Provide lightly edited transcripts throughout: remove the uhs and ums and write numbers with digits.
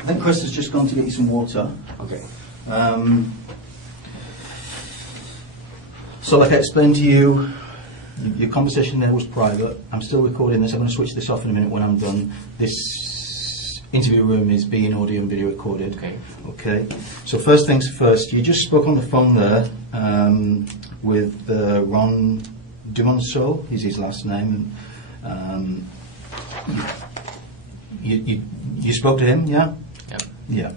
I think Chris has just gone to get you some water. Okay. So like I explained to you, your conversation there was private. I'm still recording this. I'm going to switch this off in a minute when I'm done. This interview room is being audio and video recorded. Okay. Okay. So first things first, you just spoke on the phone there with Ron Dumonceau, is his last name. You spoke to him, yeah? Yep. Yeah.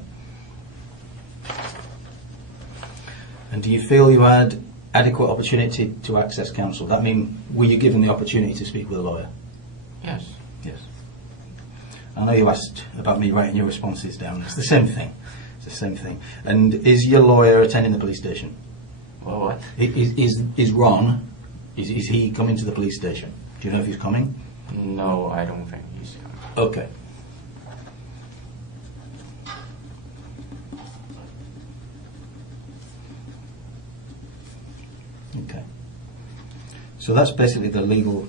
And do you feel you had adequate opportunity to access counsel? That mean, were you given the opportunity to speak with a lawyer? Yes. Yes. I know you asked about me writing your responses down. It's the same thing. It's the same thing. And is your lawyer attending the police station? Well, what? Is Ron, is he coming to the police station? Do you know if he's coming? No, I don't think he's coming. Okay. Okay. So that's basically the legal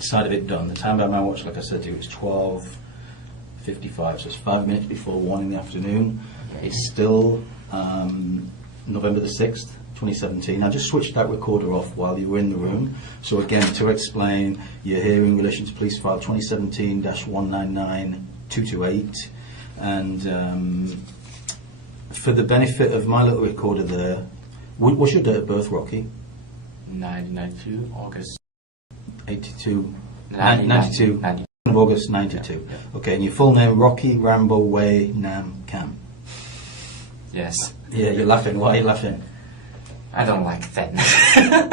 side of it done. The time by my watch, like I said to you, it's 12:55, so it's 5 minutes before 1 in the afternoon. Okay. It's still November the 6th, 2017. I just switched that recorder off while you were in the room. So again, to explain, you're here in relation to police file 2017-199228, and for the benefit of my little recorder there, what's your date of birth, Rocky? 1992, August. 82. 92. Of August 92. Yeah. Okay, and your full name, Rocky Rambo Wei Nam Cam. Yes. Yeah, you're laughing. Why are you laughing? I don't like that.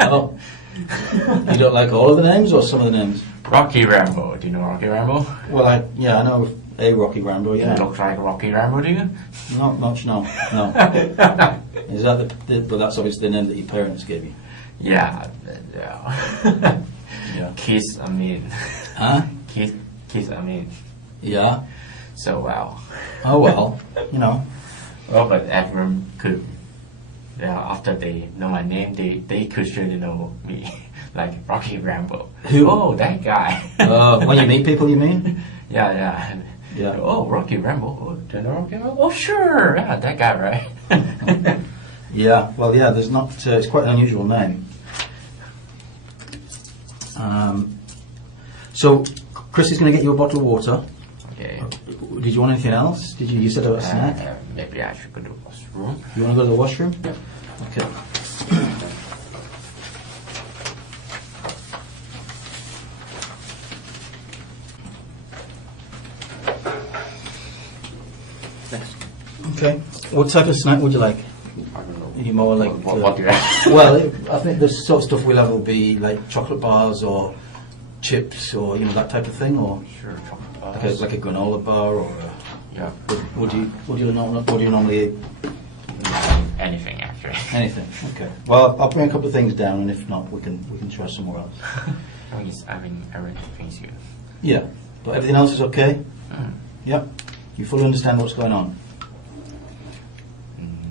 Oh. You don't like all of the names or some of the names? Rocky Rambo. Do you know Rocky Rambo? Well, I know a Rocky Rambo, yeah. You look like Rocky Rambo, do you? Not much, no. No. Is that well, that's obviously the name that your parents gave you. Yeah. Yeah. Kids, I mean. Huh? Kids, I mean. Yeah. So, well. Oh, well, you know. Well, but everyone could, after they know my name, they could surely know me, like Rocky Rambo. Who? Oh, that guy. When you meet people, you mean? Yeah. Yeah. Oh, Rocky Rambo. Oh, do you know Rocky Rambo? Oh, sure. Yeah, that guy, right? Yeah. Well, yeah. There's not. It's quite an unusual name. So, Chris is going to get you a bottle of water. Okay. Did you want anything else? You said about a snack? Maybe I should go to the washroom. You want to go to the washroom? Yeah. Okay. Thanks. Okay. What type of snack would you like? I don't know. Are you more like... What do you have? Well, I think the sort of stuff we'll have will be like chocolate bars or chips or, that type of thing, or Sure, chocolate bars. like a granola bar, or Yeah. what do you normally eat? Anything, actually. Anything. Okay. Well, I'll bring a couple of things down, and if not, we can try somewhere else. Everything's good. Yeah. But everything else is okay? Mm. Yep. You fully understand what's going on?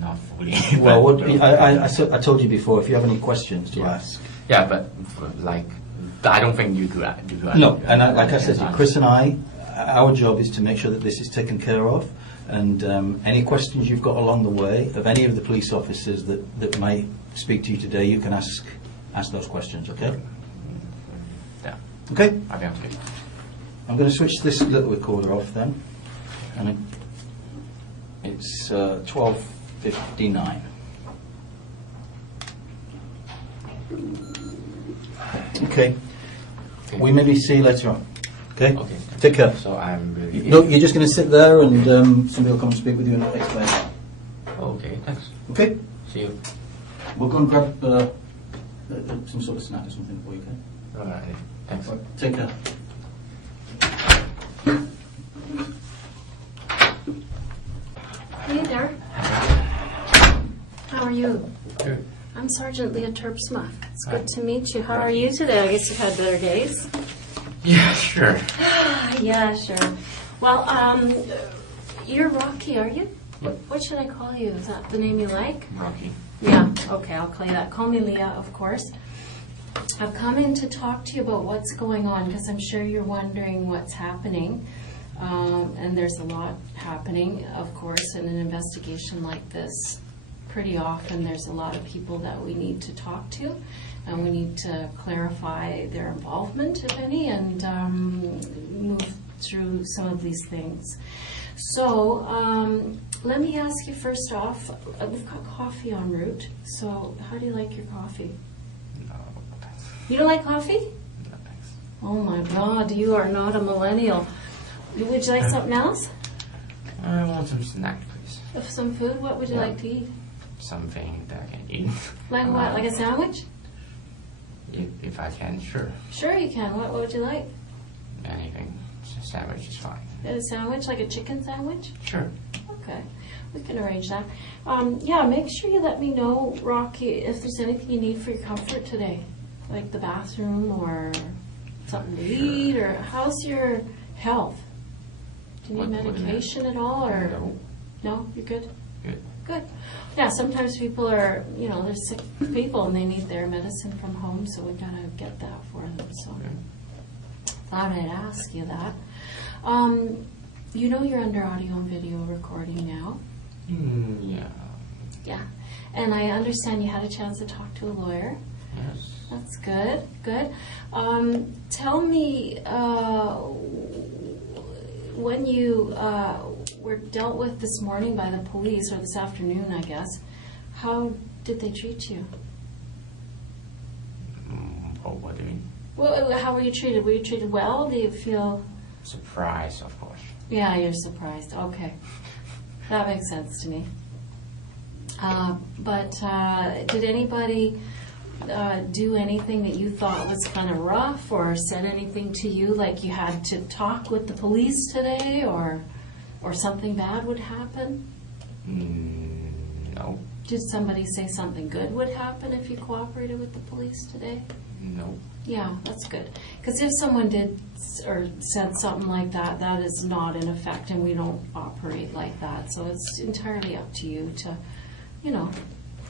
Not fully. Well, but, I told you before, if you have any questions to ask. Yeah, but like, I don't think you could. No, and like I said, Chris and I, our job is to make sure that this is taken care of, and any questions you've got along the way of any of the police officers that might speak to you today, you can ask those questions, okay? Yeah. Okay? I think okay. I'm going to switch this little recorder off then, and it's 12:59. Okay. We maybe see you later on. Okay? Okay. Take care. So I'm really. No, you're just going to sit there and somebody will come and speak with you and explain. Okay, thanks. Okay? See you. We'll go and grab some sort of snack or something for you, okay? Alright, thanks. Right, take care. Hey there. How are you? Good. I'm Sergeant Leah Terpsma. It's good to meet you. How are you today? I guess you've had better days. Yeah, sure. Yeah, sure. Well, you're Rocky, are you? Yep. What should I call you? Is that the name you like? Rocky. Yeah, okay, I'll call you that. Call me Leah, of course. I've come in to talk to you about what's going on because I'm sure you're wondering what's happening. And there's a lot happening, of course, in an investigation like this. Pretty often there's a lot of people that we need to talk to, and we need to clarify their involvement, if any, and move through some of these things. So let me ask you first off, we've got coffee en route, so how do you like your coffee? No, thanks. You don't like coffee? No, thanks. Oh my God, you are not a millennial. Would you like something else? I want some snack, please. Some food? What would you like to eat? Something that I can eat. Like what? Like a sandwich? If I can, sure. Sure you can. What would you like? Anything. Sandwich is fine. A sandwich, like a chicken sandwich? Sure. Okay, we can arrange that. Yeah, make sure you let me know, Rocky, if there's anything you need for your comfort today, like the bathroom or something to eat, or how's your health? Do you need What do you mean? medication at all, or No. no? You're good. Good. Good. Yeah, sometimes people are, they're sick people and they need their medicine from home, so we've got to get that for them. So thought I'd ask you that. You're under audio and video recording now. Yeah. Yeah. And I understand you had a chance to talk to a lawyer. Yes. That's good. Good. Tell me, when you were dealt with this morning by the police, or this afternoon, I guess, how did they treat you? What do you mean? Well, how were you treated? Were you treated well? Do you feel... Surprise, of course. Yeah, you're surprised. Okay. That makes sense to me. But did anybody do anything that you thought was kind of rough, or said anything to you like you had to talk with the police today, or something bad would happen? No. Did somebody say something good would happen if you cooperated with the police today? No. Yeah, that's good. Because if someone did or said something like that, that is not in effect, and we don't operate like that. So it's entirely up to you to,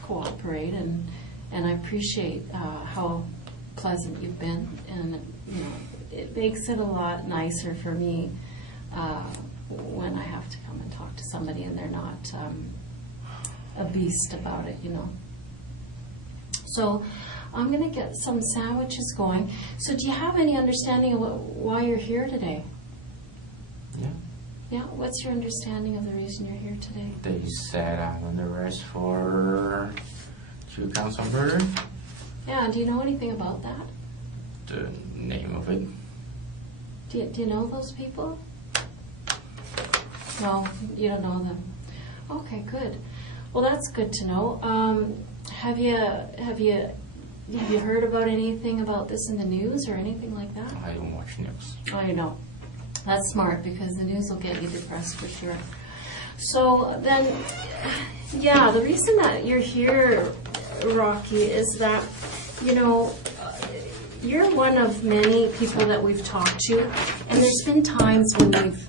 cooperate. And I appreciate how pleasant you've been, and it makes it a lot nicer for me when I have to come and talk to somebody and they're not a beast about it, So I'm going to get some sandwiches going. So do you have any understanding of why you're here today? Yeah. Yeah, what's your understanding of the reason you're here today? They said I'm under arrest for 2 counts of murder. Yeah, do you know anything about that? The name of it. Do you know those people? No, you don't know them. Okay, good. Well, that's good to know. Have you heard about anything about this in the news or anything like that? I don't watch news. Oh, you know. That's smart, because the news will get you depressed for sure. So then, yeah, the reason that you're here, Rocky, is that, you're one of many people that we've talked to, and there's been times when we've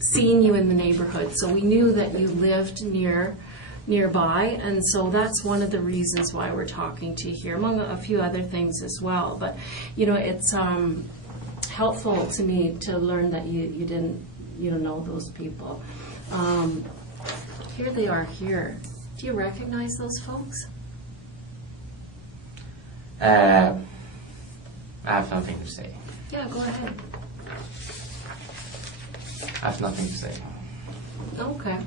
seen you in the neighborhood, so we knew that you lived nearby, and so that's one of the reasons why we're talking to you here, among a few other things as well. But it's helpful to me to learn that you didn't know those people. Here they are here. Do you recognize those folks? I have nothing to say. Yeah, go ahead. I have nothing to say. Okay.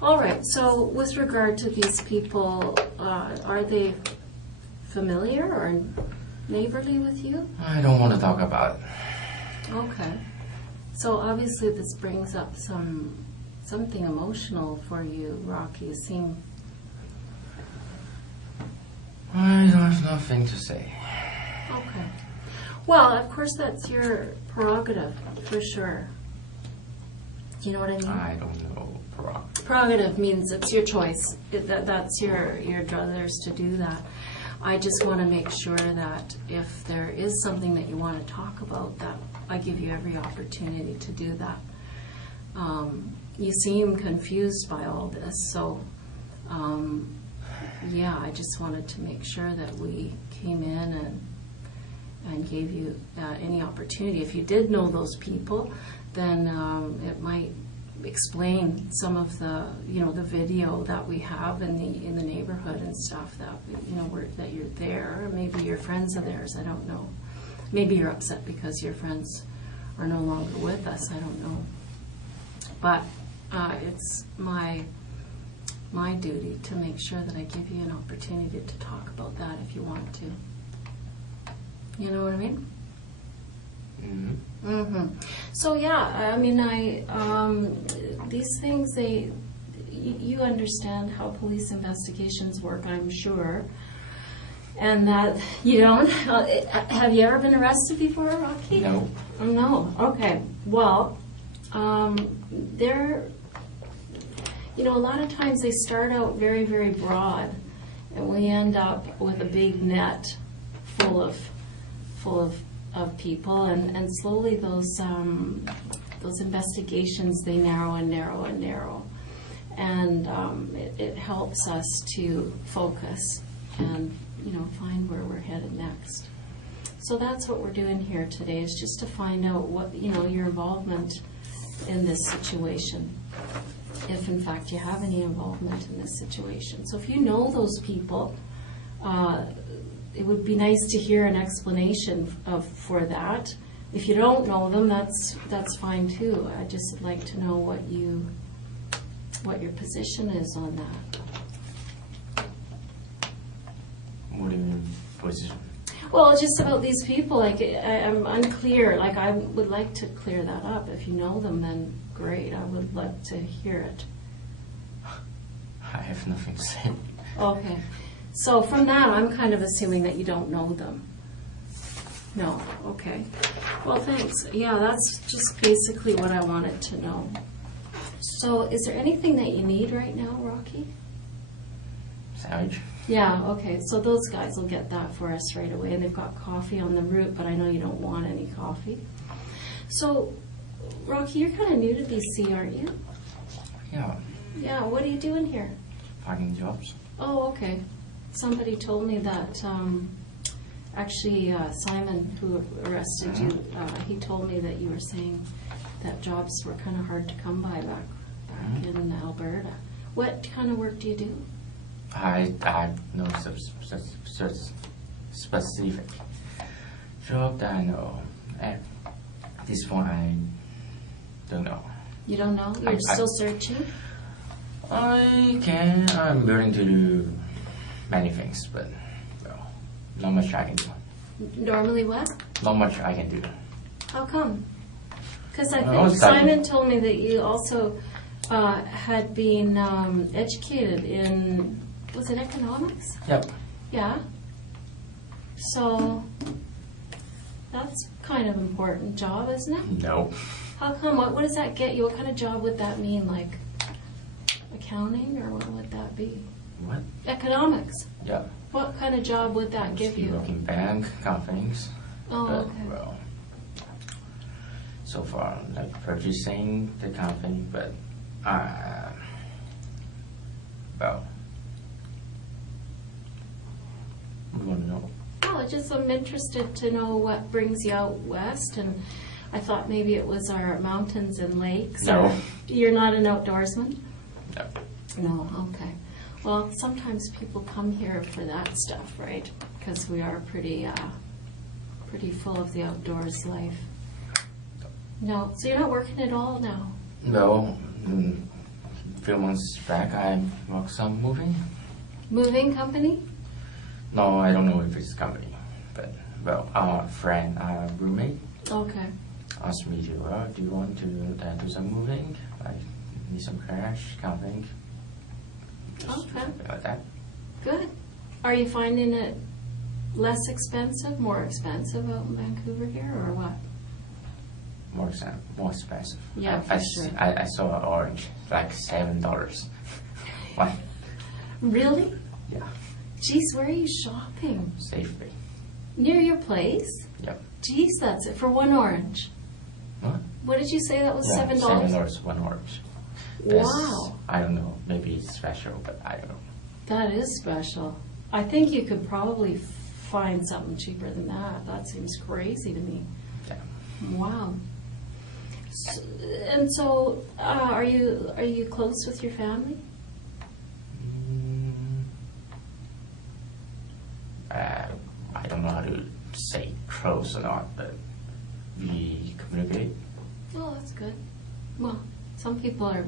All right. So with regard to these people, are they familiar or neighborly with you? I don't want to talk about it. Okay. So obviously this brings up something emotional for you, Rocky. You seem... I don't have nothing to say. Okay. Well, of course that's your prerogative, for sure. Do you know what I mean? I don't know. Prerogative means it's your choice. That's your druthers to do that. I just want to make sure that if there is something that you want to talk about, that I give you every opportunity to do that. You seem confused by all this, so yeah, I just wanted to make sure that we came in and gave you any opportunity. If you did know those people, then it might explain some of the, the video that we have in the neighborhood and stuff that, that you're there. Maybe your friends are theirs, I don't know. Maybe you're upset because your friends are no longer with us, I don't know. But it's my duty to make sure that I give you an opportunity to talk about that if you want to. You know what I mean? Mm-hmm. Mm-hmm. So yeah, I mean, these things, you understand how police investigations work, I'm sure, and that you don't. Have you ever been arrested before, Rocky? No. No. Okay. Well, they're, a lot of times they start out very, very broad, and we end up with a big net full of people, and slowly those investigations, they narrow and narrow and narrow, and it helps us to focus and find where we're headed next. So that's what we're doing here today, is just to find out what your involvement in this situation, if in fact you have any involvement in this situation. So if you know those people, it would be nice to hear an explanation for that. If you don't know them, that's fine too. I just would like to know what your position is on that. What do you mean, position? Well, just about these people, like I'm unclear. Like I would like to clear that up. If you know them, then great. I would like to hear it. I have nothing to say. Okay. So from that, I'm kind of assuming that you don't know them. No. Okay. Well, thanks. Yeah, that's just basically what I wanted to know. So is there anything that you need right now, Rocky? Sandwich? Yeah, okay. So those guys will get that for us right away. And they've got coffee on the route, but I know you don't want any coffee. So, Rocky, you're kind of new to BC, aren't you? Yeah. Yeah, what are you doing here? Finding jobs. Oh, okay. Somebody told me that, actually, Simon, who arrested you, he told me that you were saying that jobs were kind of hard to come by back in Alberta. What kind of work do you do? I have no specific job that I know. At this point, I don't know. You don't know? You're still searching? I'm willing to do many things, but well, not much I can do. Normally what? Not much I can do. How come? Because I Well, think Simon told me that you also had been educated in, was it economics? Yep. Yeah. So that's kind of important job, isn't it? No. How come? What does that get you? What kind of job would that mean? Like accounting, or what would that be? What? Economics. Yeah. What kind of job would that give you? Work in bank, companies. Oh, but, okay. well, so far, like purchasing the company, but well, we want to know. Oh, just I'm interested to know what brings you out west, and I thought maybe it was our mountains and lakes. No. Or you're not an outdoorsman? No. No, okay. Well, sometimes people come here for that stuff, right? Because we are pretty full of the outdoors life. No, so you're not working at all now? No. A few months back, I worked some moving. Moving company? No, I don't know if it's a company, but well, our friend, our roommate, Okay. asked me to, do you want to do some moving? I need some cash, kind of thing. Just Okay. something like that. Good. Are you finding it less expensive, more expensive out in Vancouver here, or what? More expensive. Yeah, for sure. I saw an orange, like $7. What? Really? Yeah, Geez, where are you shopping? Safeway. Near your place? Yep. Geez, that's it for one orange. What? What did you say that was? Yeah, $7? $7, one orange. That's- Wow. I don't know. Maybe it's special, but I don't know. That is special. I think you could probably find something cheaper than that. That seems crazy to me. Yeah. Wow. And so, are you close with your family? I don't know how to say close or not, but we communicate. Oh, that's good. Well, some people are,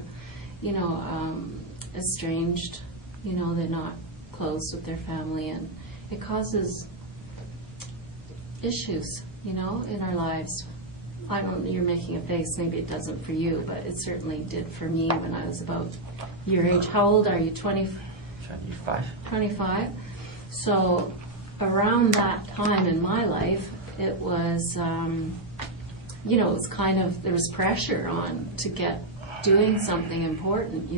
estranged. They're not close with their family, and it causes issues, in our lives. You're making a face, maybe it doesn't for you, but it certainly did for me when I was about your age. How old are you, 25? 25. So around that time in my life, it was, it was kind of, there was pressure on to get doing something important,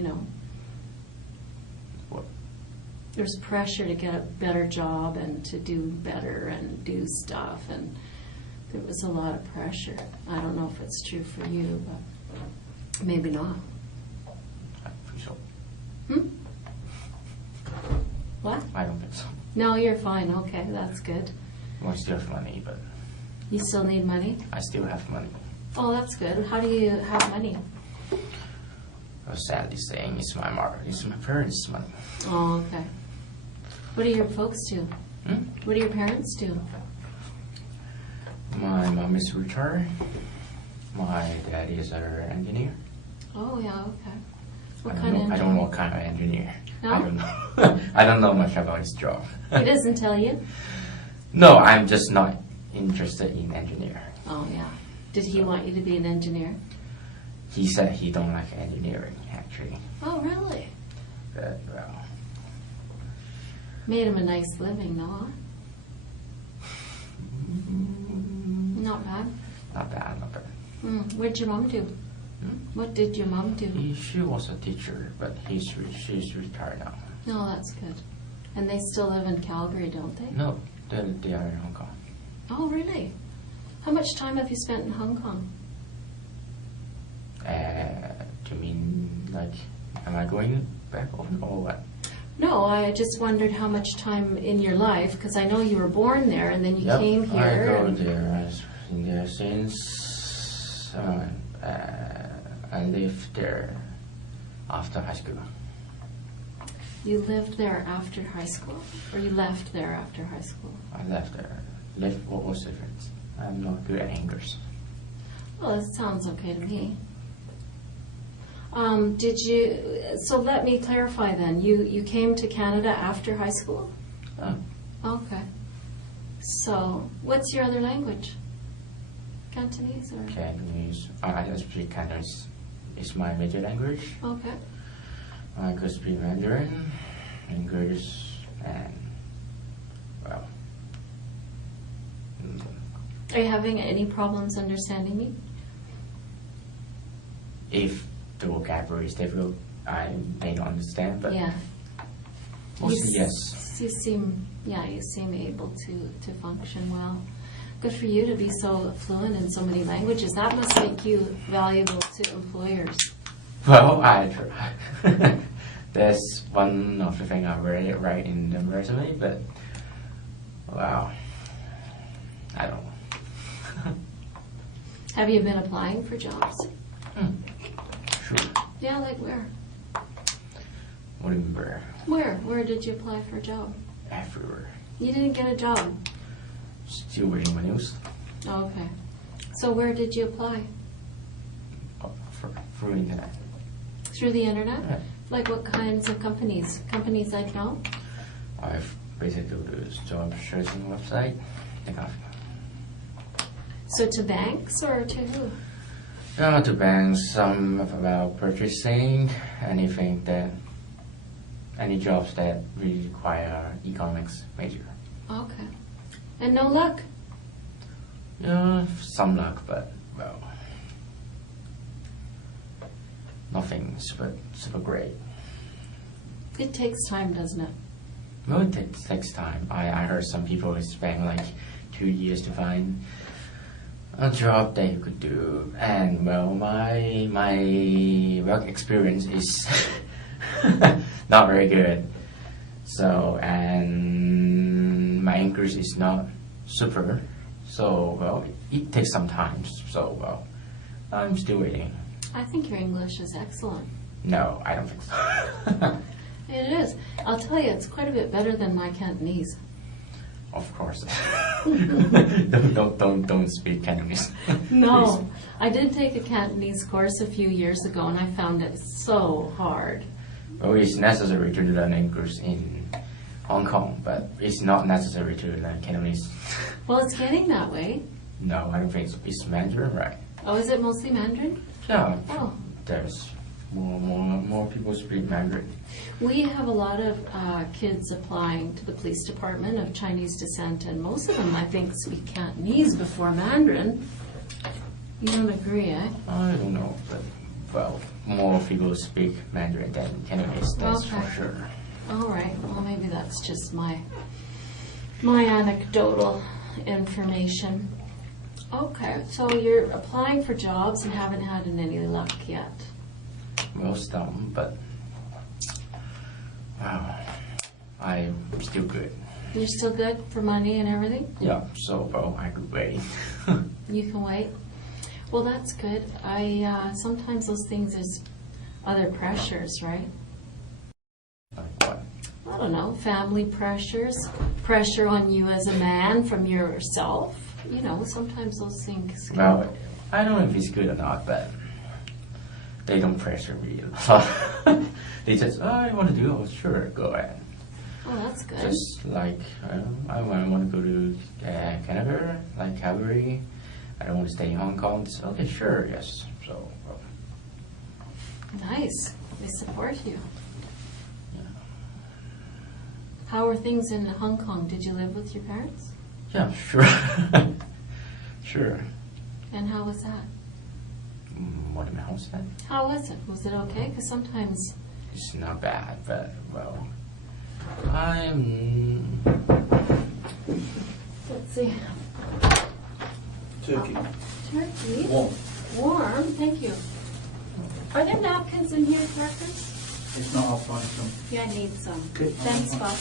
What? There's pressure to get a better job and to do better and do stuff, and there was a lot of pressure. I don't know if it's true for you, but maybe not. I think so. What? I don't think so. No, you're fine. Okay, that's good. I still have money, but You still need money? I still have money. Oh, that's good. How do you have money? I was sadly saying it's my parents' money. Oh, okay. What do your folks do? What do your parents do? My mom is retired. My dad is an engineer. Oh, yeah, okay. What I kind of don't know. I don't know what kind of engineer. No? I don't know. I don't know much about his job. He doesn't tell you? No, I'm just not interested in engineering. Oh, yeah. Did he want you to be an engineer? He said he don't like engineering, actually. Oh, really? But, well, Made him a nice living, no? Not bad. not bad, not bad. What'd your mom do? What did your mom do? She was a teacher, but she's retired now. No, that's good. And they still live in Calgary, don't they? No, they are in Hong Kong. Oh, really? How much time have you spent in Hong Kong? Do you mean, like, am I going back home or what? No, I just wondered how much time in your life, because I know you were born there and then you came here. I go and- there. I've been there since I lived there after high school. You lived there after high school? Or you left there after high school? I left there. What was the difference? I'm not good at English. Well, that sounds okay to me. So let me clarify then. You came to Canada after high school? Okay. So, what's your other language? Cantonese or? Cantonese. I speak Cantonese. It's my major language. Okay. I could speak Mandarin, English, and, well. Are you having any problems understanding me? If the vocabulary is difficult, I may not understand, but Yeah. mostly You yes. You seem able to function well. Good for you to be so fluent in so many languages. That must make you valuable to employers. Well, I try. That's one of the things I write in the resume, but, wow, I don't know. Have you been applying for jobs? Sure. Yeah, like where? What do you mean where? Where did you apply for a job? Everywhere. You didn't get a job. Still waiting my news. Oh, okay. So where did you apply? Through internet. Through the internet? Yeah. Like what kinds of companies? Companies I know? I've basically the job searching website. So to banks or to who? To banks, some about purchasing, any jobs that really require economics major. Okay. And no luck? Yeah, some luck, but, well, nothing super great. It takes time, doesn't it? Well, it takes time. I heard some people spend like 2 years to find a job that you could do, and well, my work experience is not very good. So, and my English is not super. So, well, it takes some time. So, well, I'm still waiting. I think your English is excellent. No, I don't think so. It is. I'll tell you, it's quite a bit better than my Cantonese. Of course. don't speak Cantonese. No, I did take a Cantonese course a few years ago, and I found it so hard. Well, it's necessary to learn English in Hong Kong, but it's not necessary to learn Cantonese. Well, it's getting that way. No, I don't think so. It's Mandarin, right? Oh, is it mostly Mandarin? Yeah. Oh. There's more people speak Mandarin. We have a lot of kids applying to the police department of Chinese descent, and most of them, I think, speak Cantonese before Mandarin. You don't agree, eh? I don't know, but, well, more people speak Mandarin than Cantonese, that's Okay. for sure. All right. Well, maybe that's just my anecdotal information. Okay, so you're applying for jobs and haven't had any luck yet. Well, some, but I'm still good. You're still good for money and everything? Yeah, so, well, I could wait. You can wait? Well, that's good. Sometimes those things is other pressures, right? Like what? I don't know, family pressures, pressure on you as a man from yourself. You know, sometimes those things can... Well, I don't know if it's good or not, but they don't pressure me. They just, I want to do it. Oh, sure, go ahead. Oh, that's good. Just like, I want to go to Canada, like Calgary. I don't want to stay in Hong Kong. Just, okay, sure, yes. So, well, Nice. They support you. yeah. How are things in Hong Kong? Did you live with your parents? Yeah, sure. Sure. And how was that? What am I house then? How was it? Was it okay? Because sometimes... It's not bad, but, well, Let's see. Turkey. Turkey? Warm. Warm, thank you. Are there napkins in here, Marcus? It's not, I'll find some. Yeah, I need some. Okay. Thanks, Bob.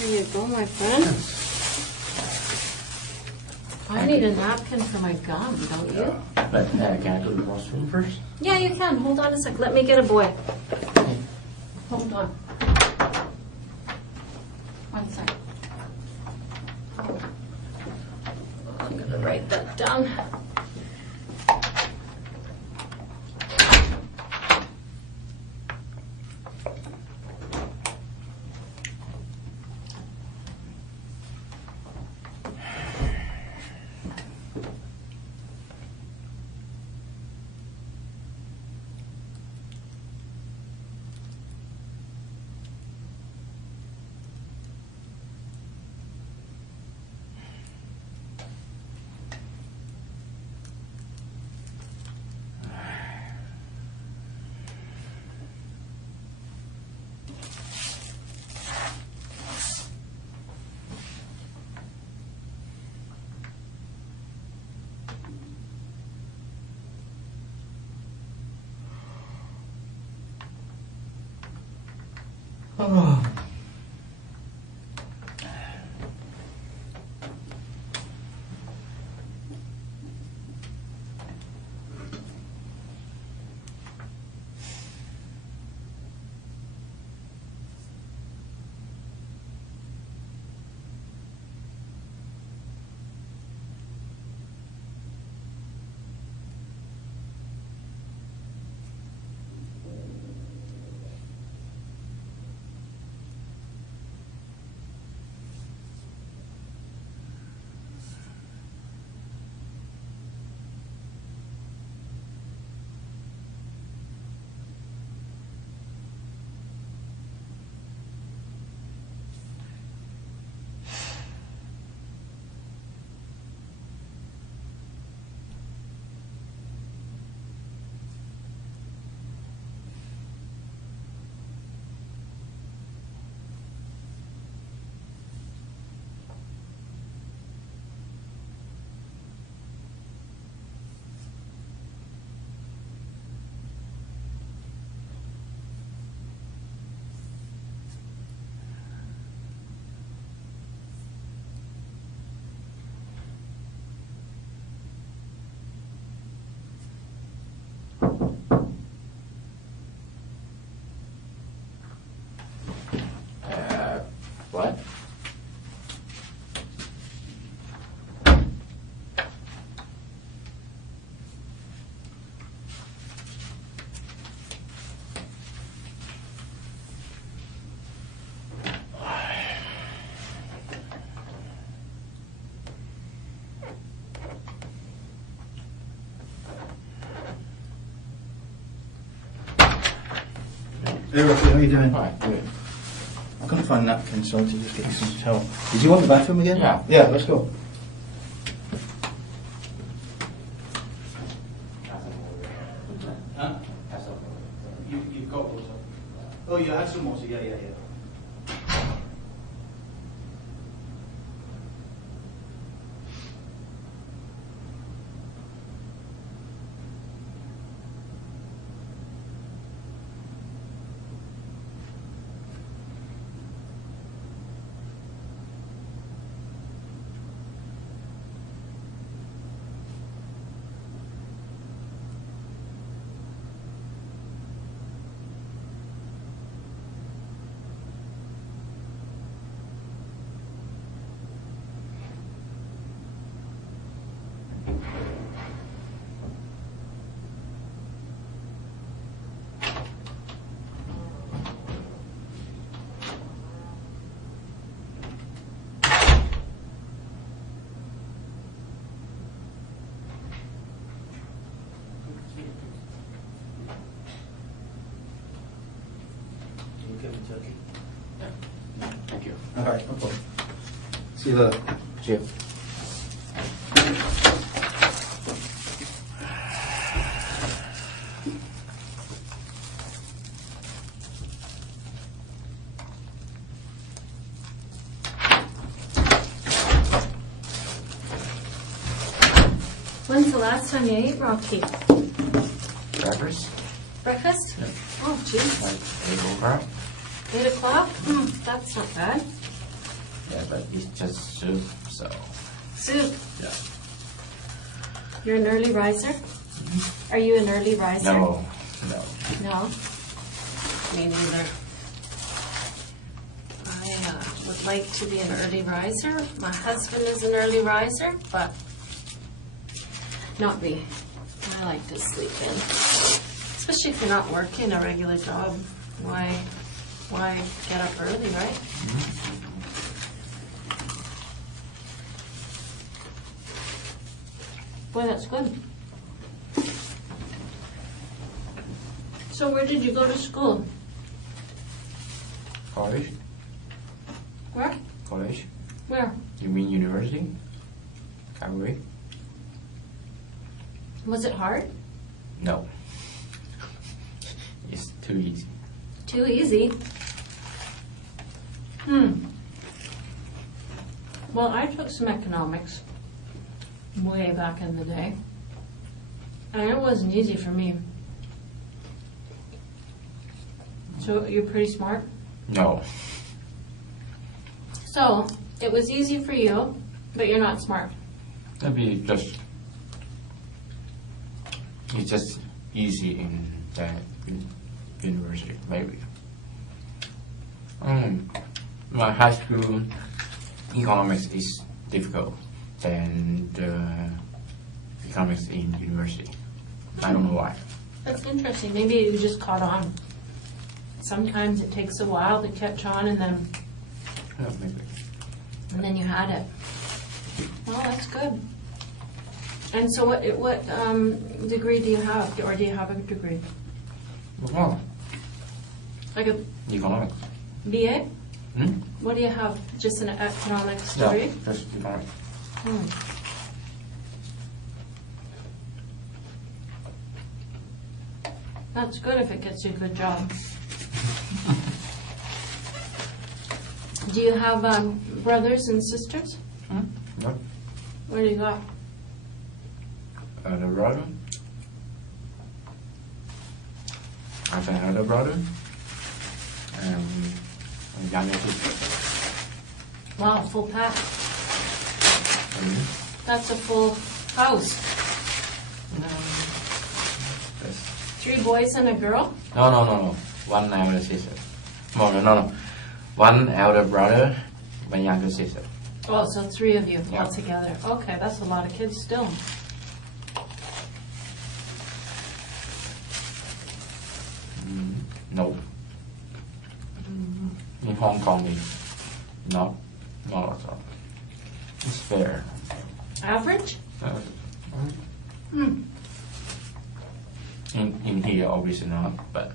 There you go, my friend. I need a napkin for my gum, don't you? But can I go to the washroom first? Yeah, you can. Hold on a sec. Let me get a boy. Hold on. One sec. I'm going to write that down. Hey, Rocky, how are you doing? Right, good. I couldn't find napkins, so I had to just get you some towel. Did you want the bathroom again? Yeah. Yeah, let's go. Huh? You've got those. Oh, you had some more, yeah. Turkey. Thank you. All right, no problem. See you later. See you. When's the last time you ate, Rocky? Breakfast? Breakfast? Yep. Oh, geez. Like 8 o'clock? 8 o'clock? That's not bad. Yeah, but it's just soup, so. Soup. Yeah. You're an early riser? Are you an early riser? No. No? Me neither. I would like to be an early riser. My husband is an early riser, but not me. I like to sleep in. Especially if you're not working a regular job. Why get up early, right? Boy, that's good. So where did you go to school? College? Where? College? Where? You mean university? Calgary? Was it hard? No. It's too easy. Too easy? Well, I took some economics way back in the day. And it wasn't easy for me. So you're pretty smart? No. So, it was easy for you, but you're not smart. Maybe it's just easy in that university, maybe. My high school economics is difficult than the economics in university. I don't know why. That's interesting. Maybe you just caught on. Sometimes it takes a while to catch on, and then Yeah, maybe. you had it. Well, that's good. And so, what degree do you have, or do you have a degree? Well, Like a economics. BA? Hmm? What do you have? Just an economics Yeah, degree? just economics. That's good if it gets you a good job. Do you have brothers and sisters? No. What do you got? Elder brother. I have an elder brother. And a younger sister. Wow, full pack. And That's a full house. yes. 3 boys and a girl? No. One elder sister. No. One elder brother, one younger sister. Oh, so 3 of you Yeah. all together. Okay, that's a lot of kids still. No. In Hong Kong, not at all. It's fair. Average? In here, obviously not, but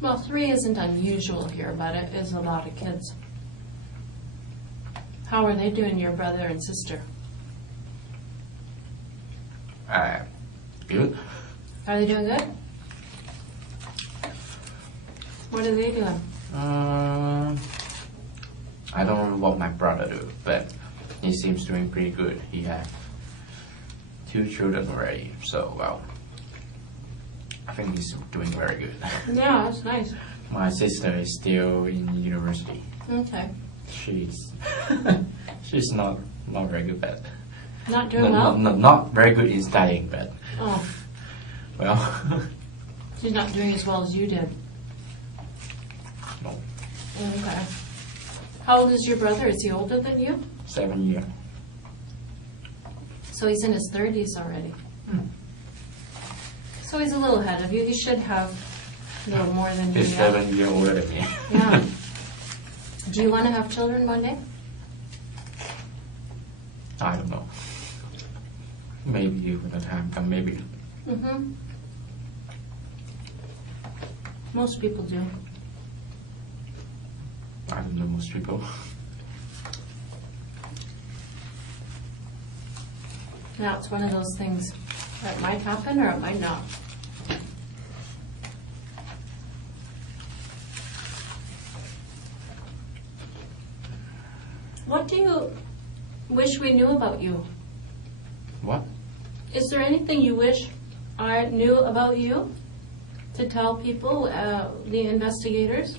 Well, 3 isn't unusual here, but it is a lot of kids. How are they doing, your brother and sister? Good. Are they doing good? What are they doing? I don't know what my brother do, but he seems doing pretty good. He have 2 children already, so well, I think he's doing very good. Yeah, that's nice. My sister is still in university. Okay. She's she's not very good, but Not doing well? not very good in studying, but Oh, well, she's not doing as well as you did. no, Okay. How old is your brother? Is he older than you? 7 years. So he's in his 30s already. Hmm. So he's a little ahead of you. He should have a little more than you. He's Yeah. 7 years older than me. Yeah. Do you want to have children one day? I don't know. Maybe when the time comes, maybe. Mm-hmm. Most people do. I don't know most people. Now, it's one of those things that might happen or it might not. What do you wish we knew about you? What? Is there anything you wish I knew about you to tell people, the investigators?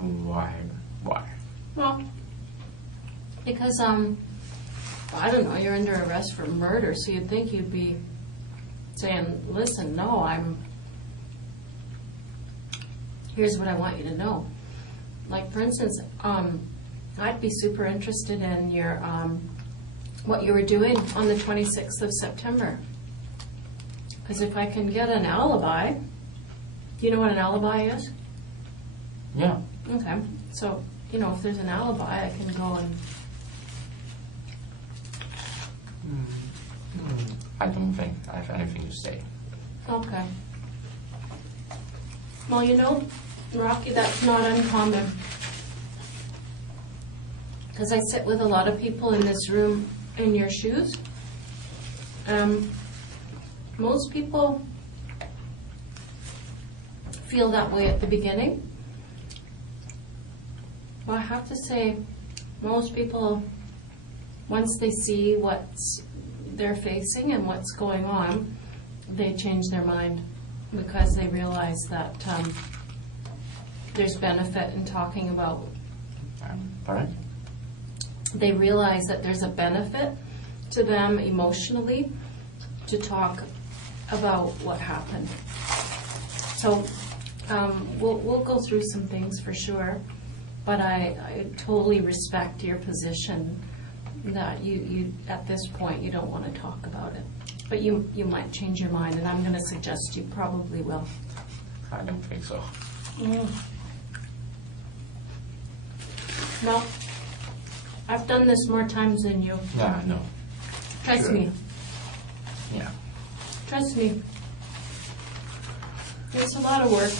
Why? Well, because, I don't know, you're under arrest for murder, so you'd think you'd be saying, listen, no, here's what I want you to know. Like, for instance, I'd be super interested in your, what you were doing on the 26th of September. Because if I can get an alibi, do you know what an alibi is? Yeah. Okay, so, if there's an alibi, I can go and, I don't think I have anything to say. okay. Well, Rocky, that's not uncommon. Because I sit with a lot of people in this room in your shoes. Most people feel that way at the beginning. Well, I have to say, most people, once they see what they're facing and what's going on, they change their mind because they realize that there's benefit in talking about. Pardon? They realize that there's a benefit to them emotionally to talk about what happened. So we'll go through some things for sure, but I totally respect your position that you at this point you don't want to talk about it. But you might change your mind, and I'm going to suggest you probably will. I don't think so. No. I've done this more times than you. Yeah, no. Trust Sure. me. Yeah. Trust me. It's a lot of work.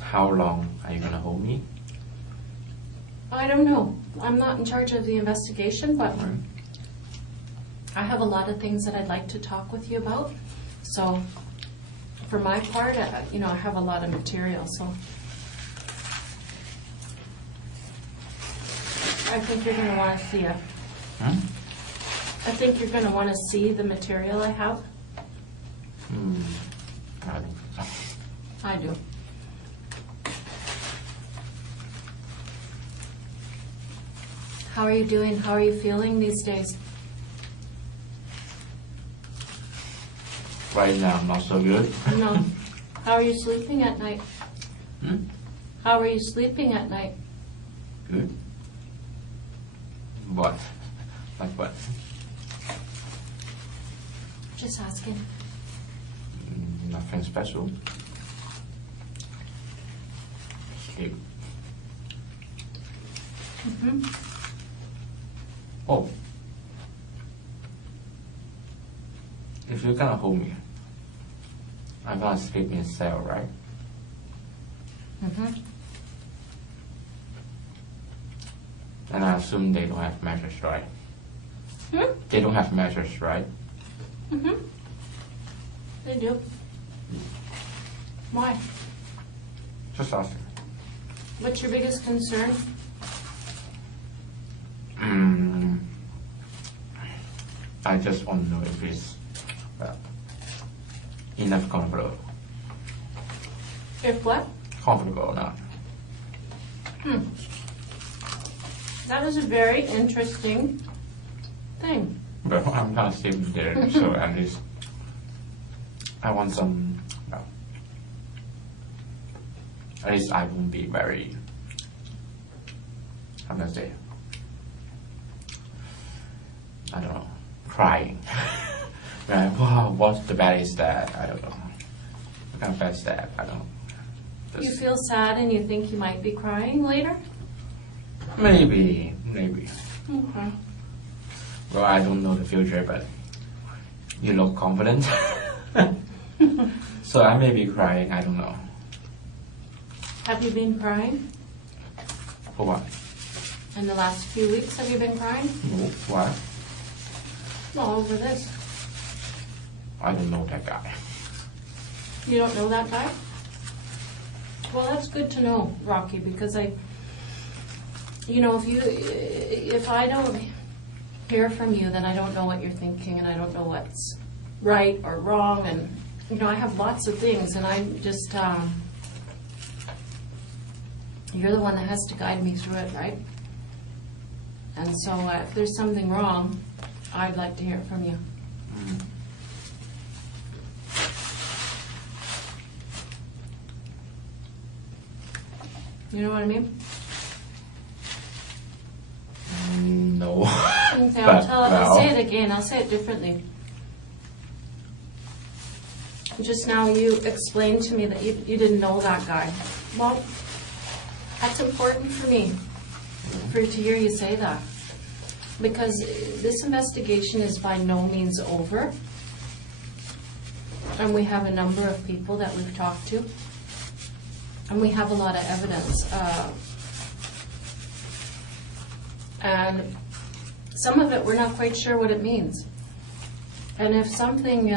How long are you gonna hold me? I don't know. I'm not in charge of the investigation, but I have a lot of things that I'd like to talk with you about. So, for my part, I have a lot of material. So, I think you're going to want to see it. I think you're going to want to see the material I have. I don't think so. I do. How are you doing? How are you feeling these days? Right now, not so good. No. How are you sleeping at night? How are you sleeping at night? Good. What? Like what? Just asking. Nothing special. Sleep. Oh. If you're gonna hold me, I'm gonna sleep in cell, right? Mm-hmm. And I assume they don't have measures, right? They don't have measures, right? Mm-hmm. They do. Why? Just asking. What's your biggest concern? I just want to know if it's enough comfortable. If what? Comfortable or not. That is a very interesting thing. But I'm not sitting there, so at least I want some. At least I won't be very. How can I say? I don't know. Crying. Right? Wow, what the bad is that? I don't know. What kind of bad is that? I don't know. You feel sad and you think you might be crying later? Maybe. Okay. Well, I don't know the future, but you look confident. So I may be crying, I don't know. Have you been crying? For what? In the last few weeks, have you been crying? No, what? Well, over this. I don't know that guy. You don't know that guy? Well, that's good to know, Rocky, because if I don't hear from you, then I don't know what you're thinking, and I don't know what's right or wrong, and, I have lots of things, and I'm just, you're the one that has to guide me through it, right? And so if there's something wrong, I'd like to hear from you. You know what I mean? No. Okay, I'll say it again. I'll say it differently. Just now you explained to me that you didn't know that guy. Well, that's important for me, to hear you say that. Because this investigation is by no means over. And we have a number of people that we've talked to. And we have a lot of evidence. And some of it we're not quite sure what it means. And if something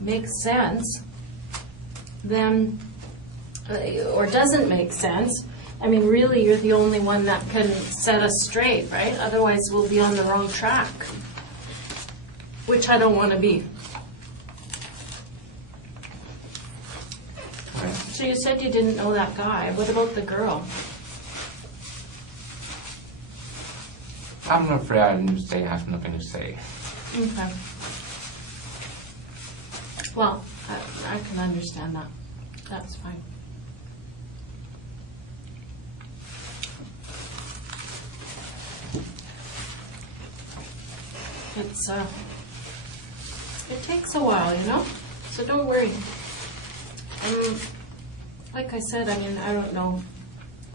makes sense, then, or doesn't make sense, I mean, really, you're the only one that can set us straight, right? Otherwise, we'll be on the wrong track, which I don't want to be. Okay. So you said you didn't know that guy. What about the girl? I'm afraid I didn't say I have nothing to say. Okay. Well, I can understand that. That's fine. It takes a while, so don't worry. Like I said, I mean, I don't know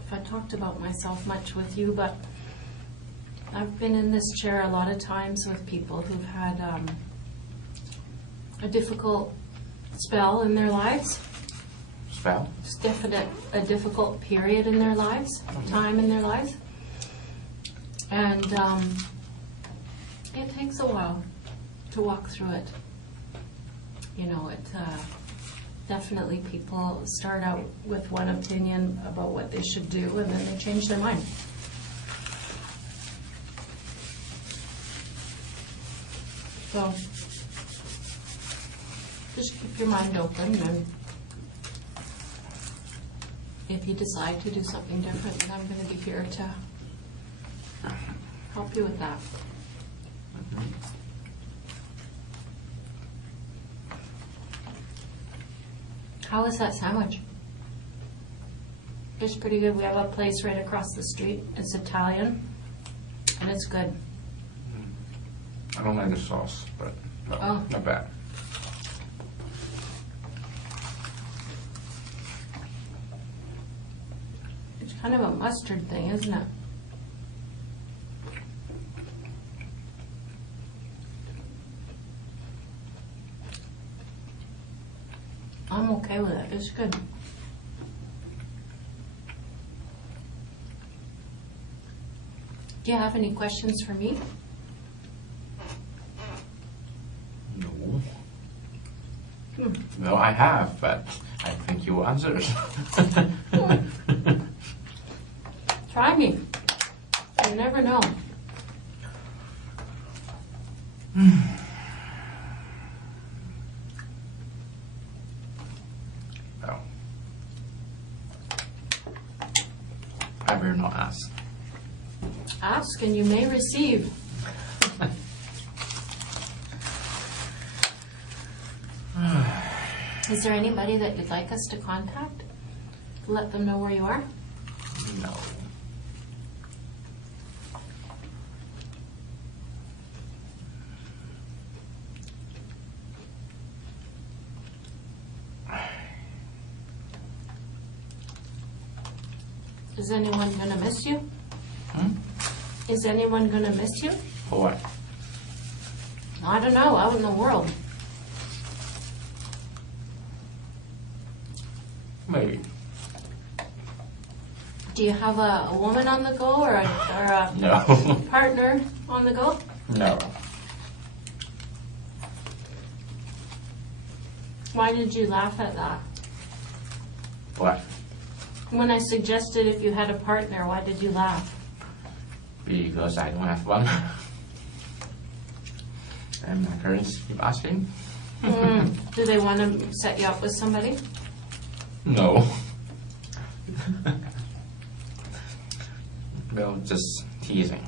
if I talked about myself much with you, but I've been in this chair a lot of times with people who've had a difficult spell in their lives. Spell? It's a difficult period in their lives, time in their lives. And it takes a while to walk through it. Definitely people start out with one opinion about what they should do, and then they change their mind. So just keep your mind open, and if you decide to do something different, then I'm going to be here to help you with that. How is that sandwich? It's pretty good. We have a place right across the street. It's Italian, and it's good. I don't like the sauce, but no, Oh. not bad. It's kind of a mustard thing, isn't it? I'm okay with it. It's good. Do you have any questions for me? No. Well, I have, but I think you will answer it. Try me. You never know. Well, I will not ask. Ask and you may receive. Is there anybody that you'd like us to contact? Let them know where you are? No. Is anyone gonna miss you? Hmm? Is anyone gonna miss you? For what? I don't know, out in the world. Maybe. Do you have a woman on the go or a No. partner on the go? No. Why did you laugh at that? What? When I suggested if you had a partner, why did you laugh? Because I don't have one. And my parents keep asking. Do they want to set you up with somebody? No. Well, just teasing.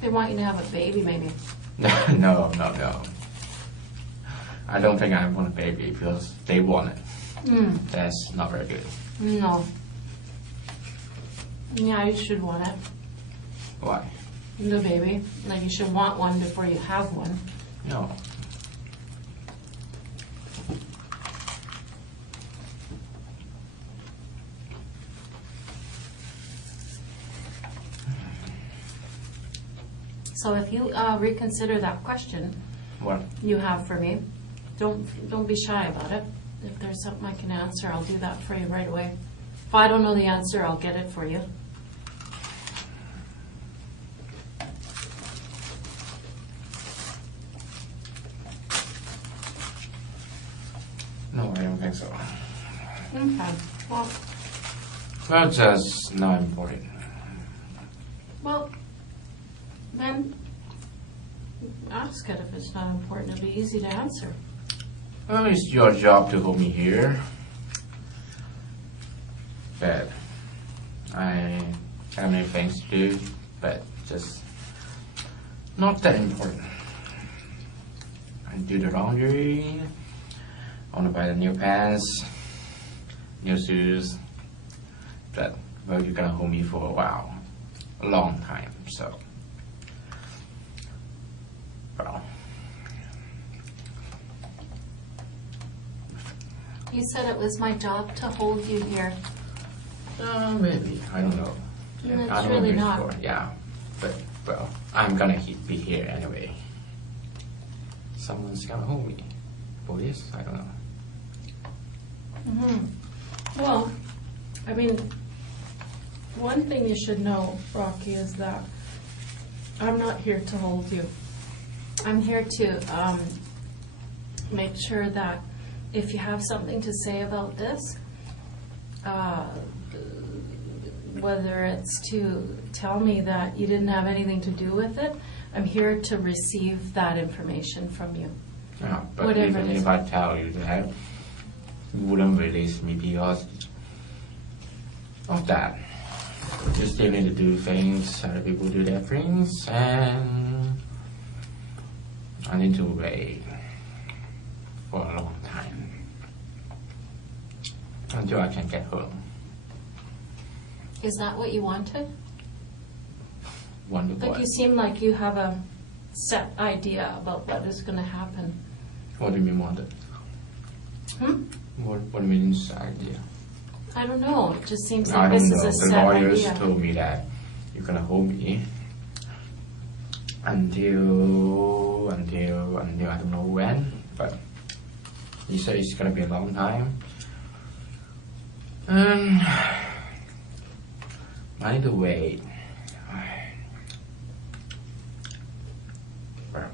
They want you to have a baby, maybe. No. I don't think I want a baby because they want it. That's not very good. No. Yeah, you should want it. Why? The baby. Like, you should want one before you have one. No. So if you reconsider that question What? you have for me, don't be shy about it. If there's something I can answer, I'll do that for you right away. If I don't know the answer, I'll get it for you. No, I don't think so. Okay. Well, just not important. Well, then ask it if it's not important. It'll be easy to answer. Well, it's your job to hold me here. But I have many things to do, but just not that important. I do the laundry. I want to buy the new pants, new shoes. But, well, you're gonna hold me for a while. A long time, so. Well. You said it was my job to hold you here. Maybe. I don't know. No, I it's don't really know not. before. Yeah. But, well, I'm gonna be here anyway. Someone's gonna hold me. Police? I don't know. Well, I mean, one thing you should know, Rocky, is that I'm not here to hold you. I'm here to make sure that if you have something to say about this, whether it's to tell me that you didn't have anything to do with it, I'm here to receive that information from you. Yeah, but Whatever even it is. if I tell you that, you wouldn't release me because of that. You still need to do things, other people do their things, and I need to wait for a long time until I can get home. Is that what you wanted? Wonderful. Like, you seem like you have a set idea about what is going to happen. What do you mean wanted? What do you mean idea? I don't know. It just seems I like don't this know. is a The set lawyers idea. told me that you're gonna hold me until I don't know when, but he said it's gonna be a long time. I need to wait. Well,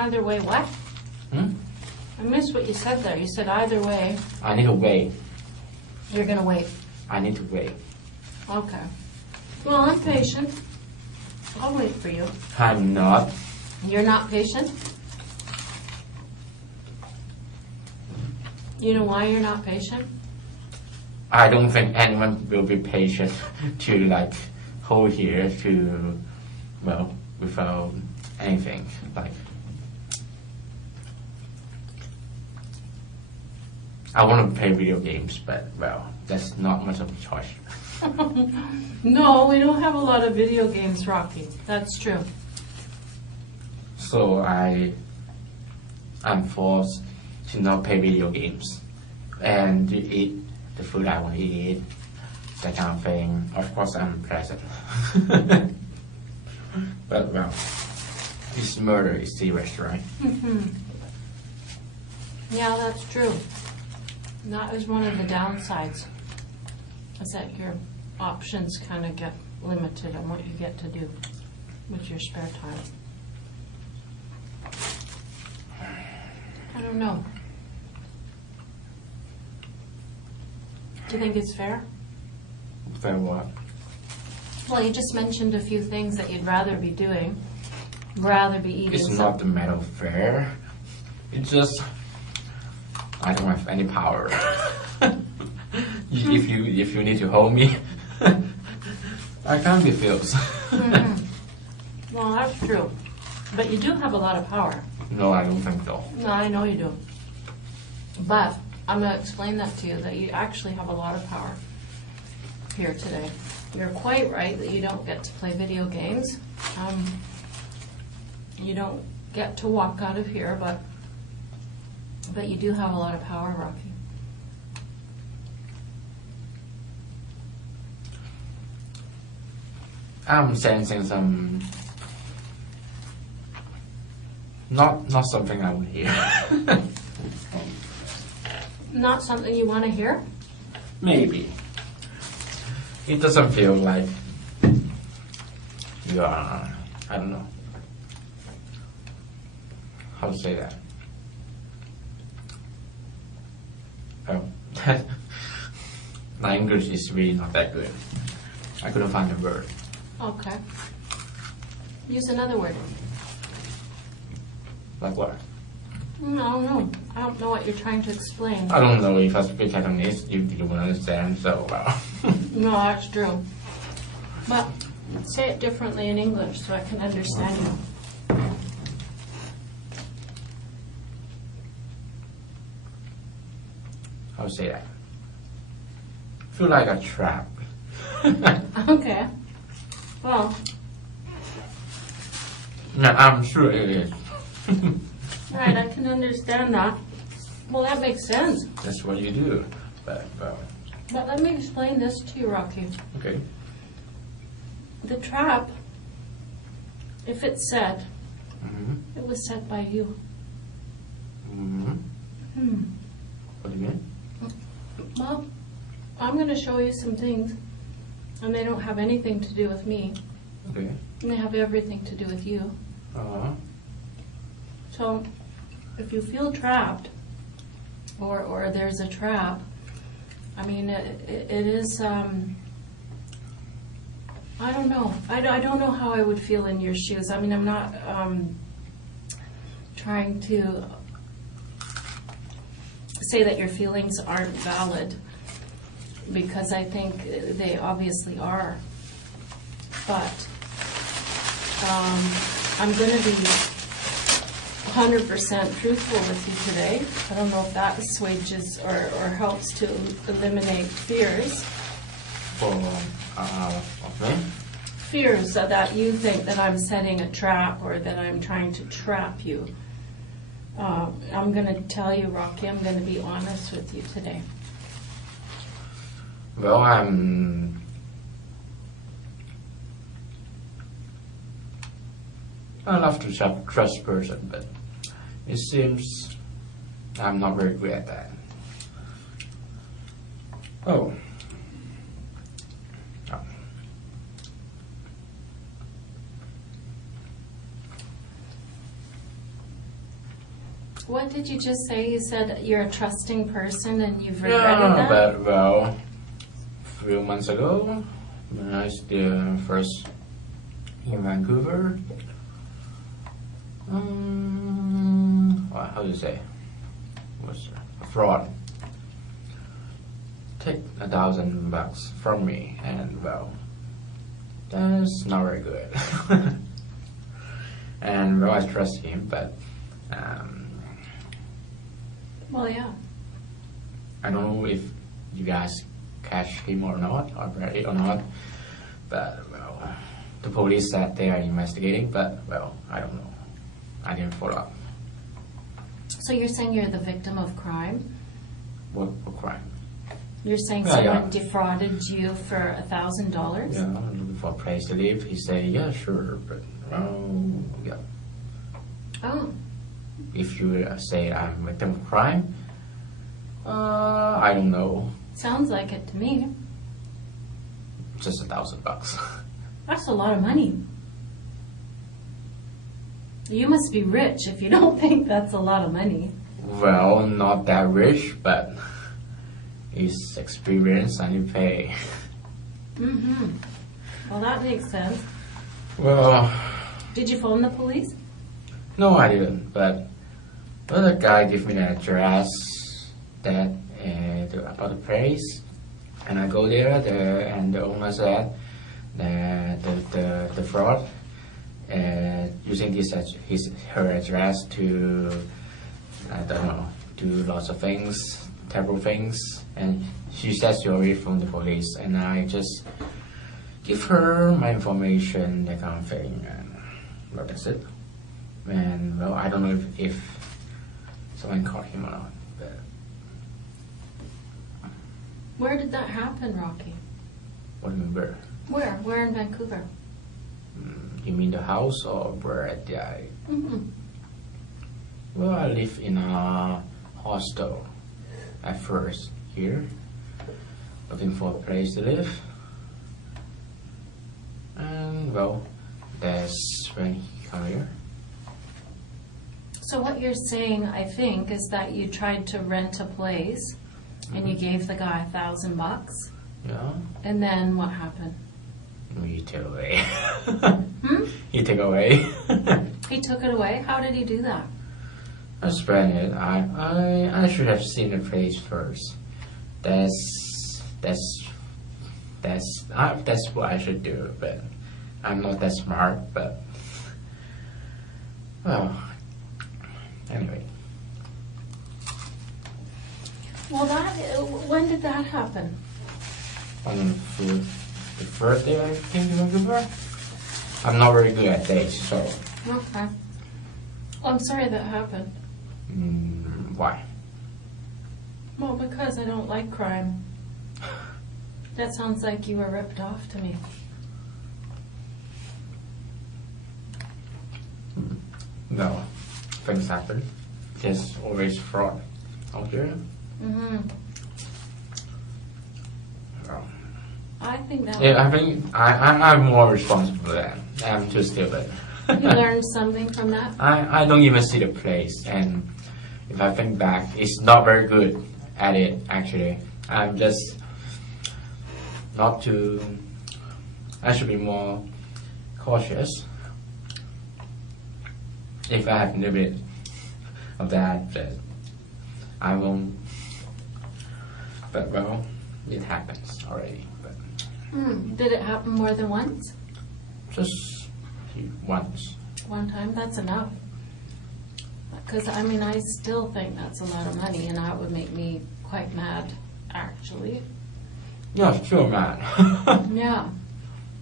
Either way, what? I missed what you said there. You said either way, I need to wait. you're going to wait. I need to wait. Okay. Well, I'm patient. I'll wait for you. I'm not. You're not patient? You know why you're not patient? I don't think anyone will be patient to like hold here to, well, without anything. Like, I want to play video games, but well, that's not much of a choice. No, we don't have a lot of video games, Rocky. That's true. So I'm forced to not play video games and to eat the food I want to eat, that kind of thing. Of course, I'm present. But well, this murder is serious, right? Yeah, that's true. That is one of the downsides, is that your options kind of get limited on what you get to do with your spare time. I don't know. Do you think it's fair? Fair what? Well, you just mentioned a few things that you'd rather be doing, rather be eating. It's not the matter of fair. It's just I don't have any power. If you need to hold me, I can't refuse. Well, that's true. But you do have a lot of power. No, I don't think so. No, I know you do. But I'm going to explain that to you, that you actually have a lot of power here today. You're quite right that you don't get to play video games. You don't get to walk out of here, but you do have a lot of power, Rocky. I'm sensing some not something I would hear. Not something you want to hear? Maybe. It doesn't feel like you are, I don't know how to say that. Oh, my English is really not that good. I couldn't find a word. Okay. Use another word. Like what? I don't know. I don't know what you're trying to explain. I don't know if I speak Cantonese, if you will understand, so well. No, that's true. But say it differently in English so I can understand you. How to say that? Feel like a trap. Okay. Well, No, I'm sure it is. right, I can understand that. Well, that makes sense. That's what you do. But But let me explain this to you, Rocky. okay. The trap, if it's set, Mm-hmm. it was set by you. Mm-hmm. What do you mean? Well, I'm going to show you some things, and they don't have anything to do with me. Okay. And they have everything to do with you. Uh-huh. So, if you feel trapped, or there's a trap, I mean, it is, I don't know. I don't know how I would feel in your shoes. I mean, I'm not trying to say that your feelings aren't valid, because I think they obviously are. But I'm going to be 100% truthful with you today. I don't know if that assuages or helps to eliminate fears. Okay. Fears that you think that I'm setting a trap or that I'm trying to trap you. I'm going to tell you, Rocky, I'm going to be honest with you today. Well, I'm I love to trust person, but it seems I'm not very good at that. Oh. What did you just say? You said you're a trusting person and you've regretted Yeah, that? but well, a few months ago, when I was the first in Vancouver, how do you say? Was a fraud. Take $1,000 from me, and well, that's not very good. And well, I trust him, but Well, yeah. I don't know if you guys catch him or not, or read it or not. But well, the police said they are investigating, but well, I don't know. I didn't follow up. So you're saying you're the victim of crime? What crime? You're saying Yeah, someone yeah. defrauded you for $1,000? Yeah, I'm looking for a place to live. He said, yeah, sure, but yeah. Oh, If you say I'm a victim of crime, I don't know. sounds like it to me. Just $1,000. That's a lot of money. You must be rich if you don't think that's a lot of money. Well, not that rich, but it's experience and you pay. Mm-hmm. Well, that makes sense. Well, Did you phone the police? no, I didn't. But the guy gave me the address that about the place, and I go there. And the owner said that the fraud using her address to I don't know, do lots of things, terrible things, and she said she already phoned the police, and I just give her my information, that kind of thing, and well, that's it. And well, I don't know if someone caught him or not. But Where did that happen, Rocky? what do you mean where? Where? Where in Vancouver? You mean the house or where at the? Mm-hmm. Well, I live in a hostel at first here, looking for a place to live. And well, that's when he come here. So what you're saying, I think, is that you tried to rent a place and you gave the guy $1,000, Yeah, and then what happened? he took away. Hmm? He took away. He took it away? How did he do that? I spent it. I should have seen the place first. That's what I should do. But I'm not that smart. But well, anyway. Well, when did that happen? On the first day I came to Vancouver, I'm not very good at dates. So Okay. Well, I'm sorry that happened. why? Well, because I don't like crime. That sounds like you were ripped off to me. No, things happen. There's always fraud out there. Mm-hmm. Well, I think that yeah, I think I'm more responsible than I'm too stupid. you learned something from that. I don't even see the place, and if I think back, it's not very good at it actually. I'm just not too. I should be more cautious. If I have a little bit of that, but I won't. But well, it happens already. But Did it happen more than once? just once. One time? That's enough. Because, I mean, I still think that's a lot of money, and that would make me quite mad, actually. Yeah, sure, man. Yeah.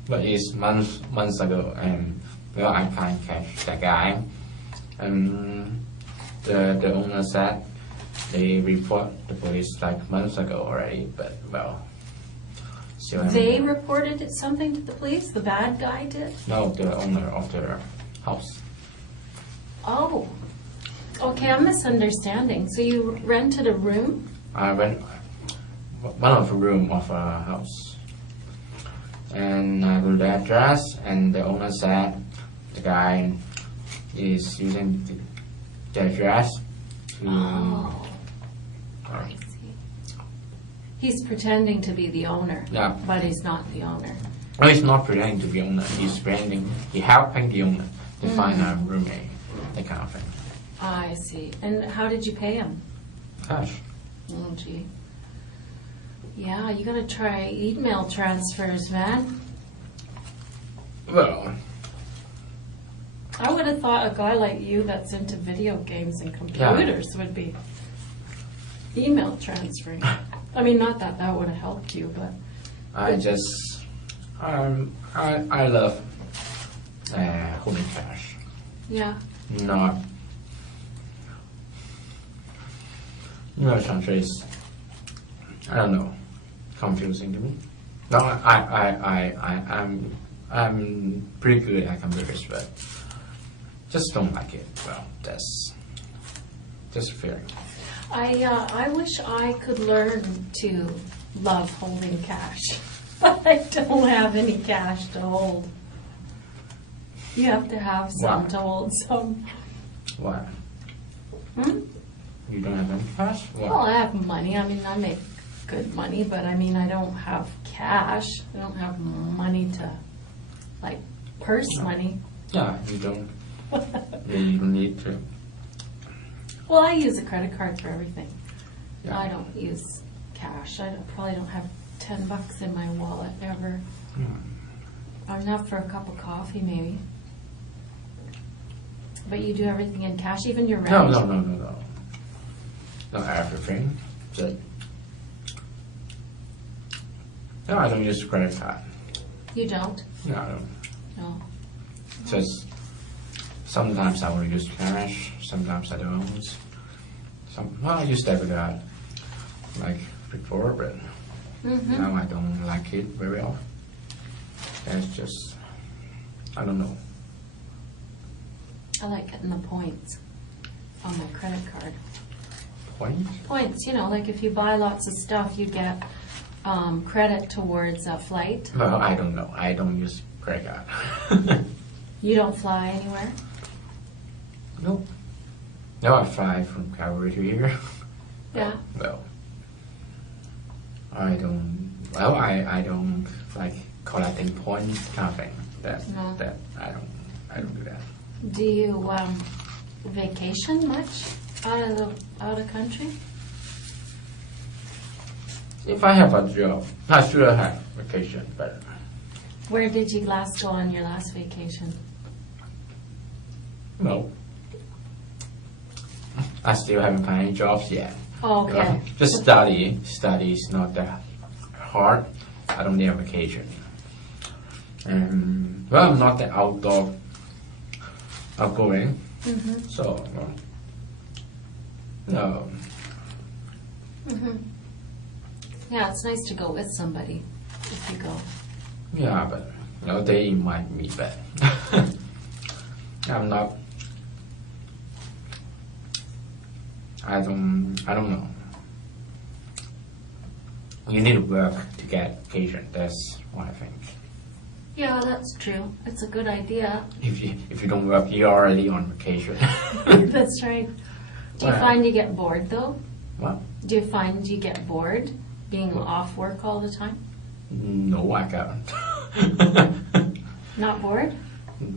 But it's months ago, and well, I can't catch that guy. And the owner said they report the police like months ago already, but well, still They haven't- reported something to the police? The bad guy did? No, the owner of the house. Oh. Okay, I'm misunderstanding. So you rented a room? I went one of the room of a house, and I got the address, and the owner said the guy is using the address Oh, I see. He's pretending to be the owner, Yeah. but he's not the owner. No, he's not pretending to be owner. He's helping the owner to find a roommate, that kind of thing. I see. And how did you pay him? Cash. Oh, gee. Yeah, you gotta try email transfers, man. Well, I would have thought a guy like you that's into video games and computers would be email transferring. I mean, not that that would have helped you, but I love holding cash. yeah. Not transfer is, I don't know, confusing to me. No, I'm pretty good at computers, but just don't like it. Well, that's just fair. I wish I could learn to love holding cash, but I don't have any cash to hold. You have to have some Why? to hold some. Why? Hmm? You don't have any cash? Why? Well, I have money. I mean, I make good money, but I mean, I don't have cash. I don't have money to, like, purse money. Yeah, you don't. You don't need to. Well, I use a credit card for everything. Yeah. I don't use cash. Probably don't have $10 in my wallet ever. Enough for a cup of coffee, maybe. But you do everything in cash, even your rent? No. Not everything. Just, no, I don't use credit card. You don't? No, I don't. No. Just sometimes I will use cash, sometimes I don't. I use debit card, like before, but now I don't like it very often. It's just, I don't know. I like getting the points on my credit card. Points? Points, you know, like if you buy lots of stuff, you get credit towards a flight. Well, I don't know. I don't use credit card. You don't fly anywhere? Nope. No, I fly from Calgary to here. Yeah. Well, I don't. Well, I don't like collecting points kind of thing. That I don't do that. Do you vacation much out of country? If I have a job, I should have vacation, but Where did you last go on your last vacation? no. I still haven't found any jobs yet. Oh, okay. Just study. Study is not that hard. I don't need a vacation. Well, I'm not that outgoing. So, no. Yeah, it's nice to go with somebody if you go. Yeah, but they invite me, but I'm not. I don't know. You need to work to get vacation. That's what I think. Yeah, that's true. It's a good idea. If you don't work, you're already on vacation. That's right. Do you Well. find you get bored though? What? Do you find you get bored being off work all the time? No, I can't. Not bored?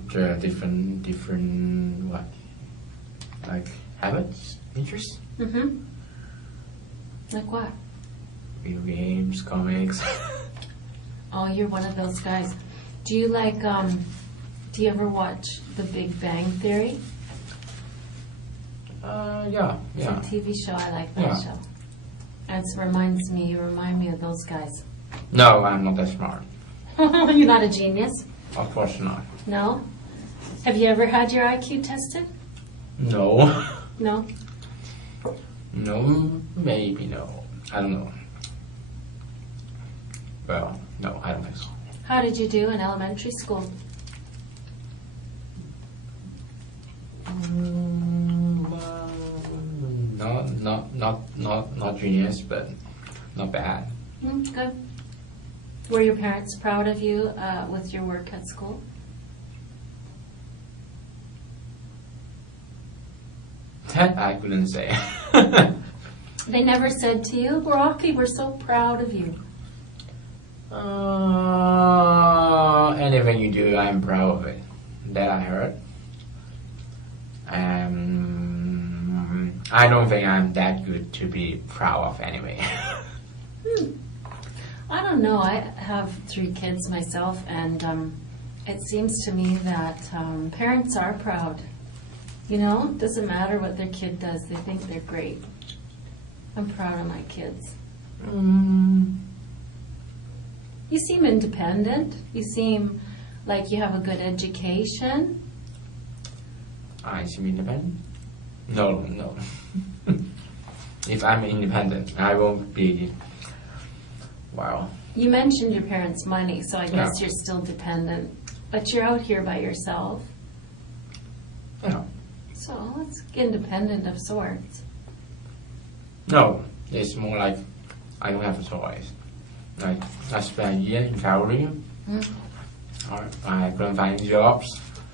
Different what? Like habits, interests, Like what? video games, comics. Oh, you're one of those guys. Do you like, do you ever watch The Big Bang Theory? Yeah. It's a TV show. I like that Yeah. show. And you remind me of those guys. No, I'm not that smart. You're not a genius? Of course not. No? Have you ever had your IQ tested? No. No? No, maybe no. I don't know. Well, no, I don't think so. How did you do in elementary school? Not genius, but not bad. Good. Were your parents proud of you with your work at school? That I couldn't say. They never said to you, Rocky, we're so proud of you. Anything you do, I'm proud of it. That I heard. I don't think I'm that good to be proud of anyway. I don't know. I have 3 kids myself, and it seems to me that parents are proud. You know, it doesn't matter what their kid does. They think they're great. I'm proud of my kids. You seem independent. You seem like you have a good education. I seem independent? No. If I'm independent, I won't be. Wow. You mentioned your parents' money, so I guess Yeah. you're still dependent. But you're out here by yourself. Yeah. So it's independent of sorts. No, it's more like I don't have a choice. Like I spent a year in Calgary. I couldn't find any jobs,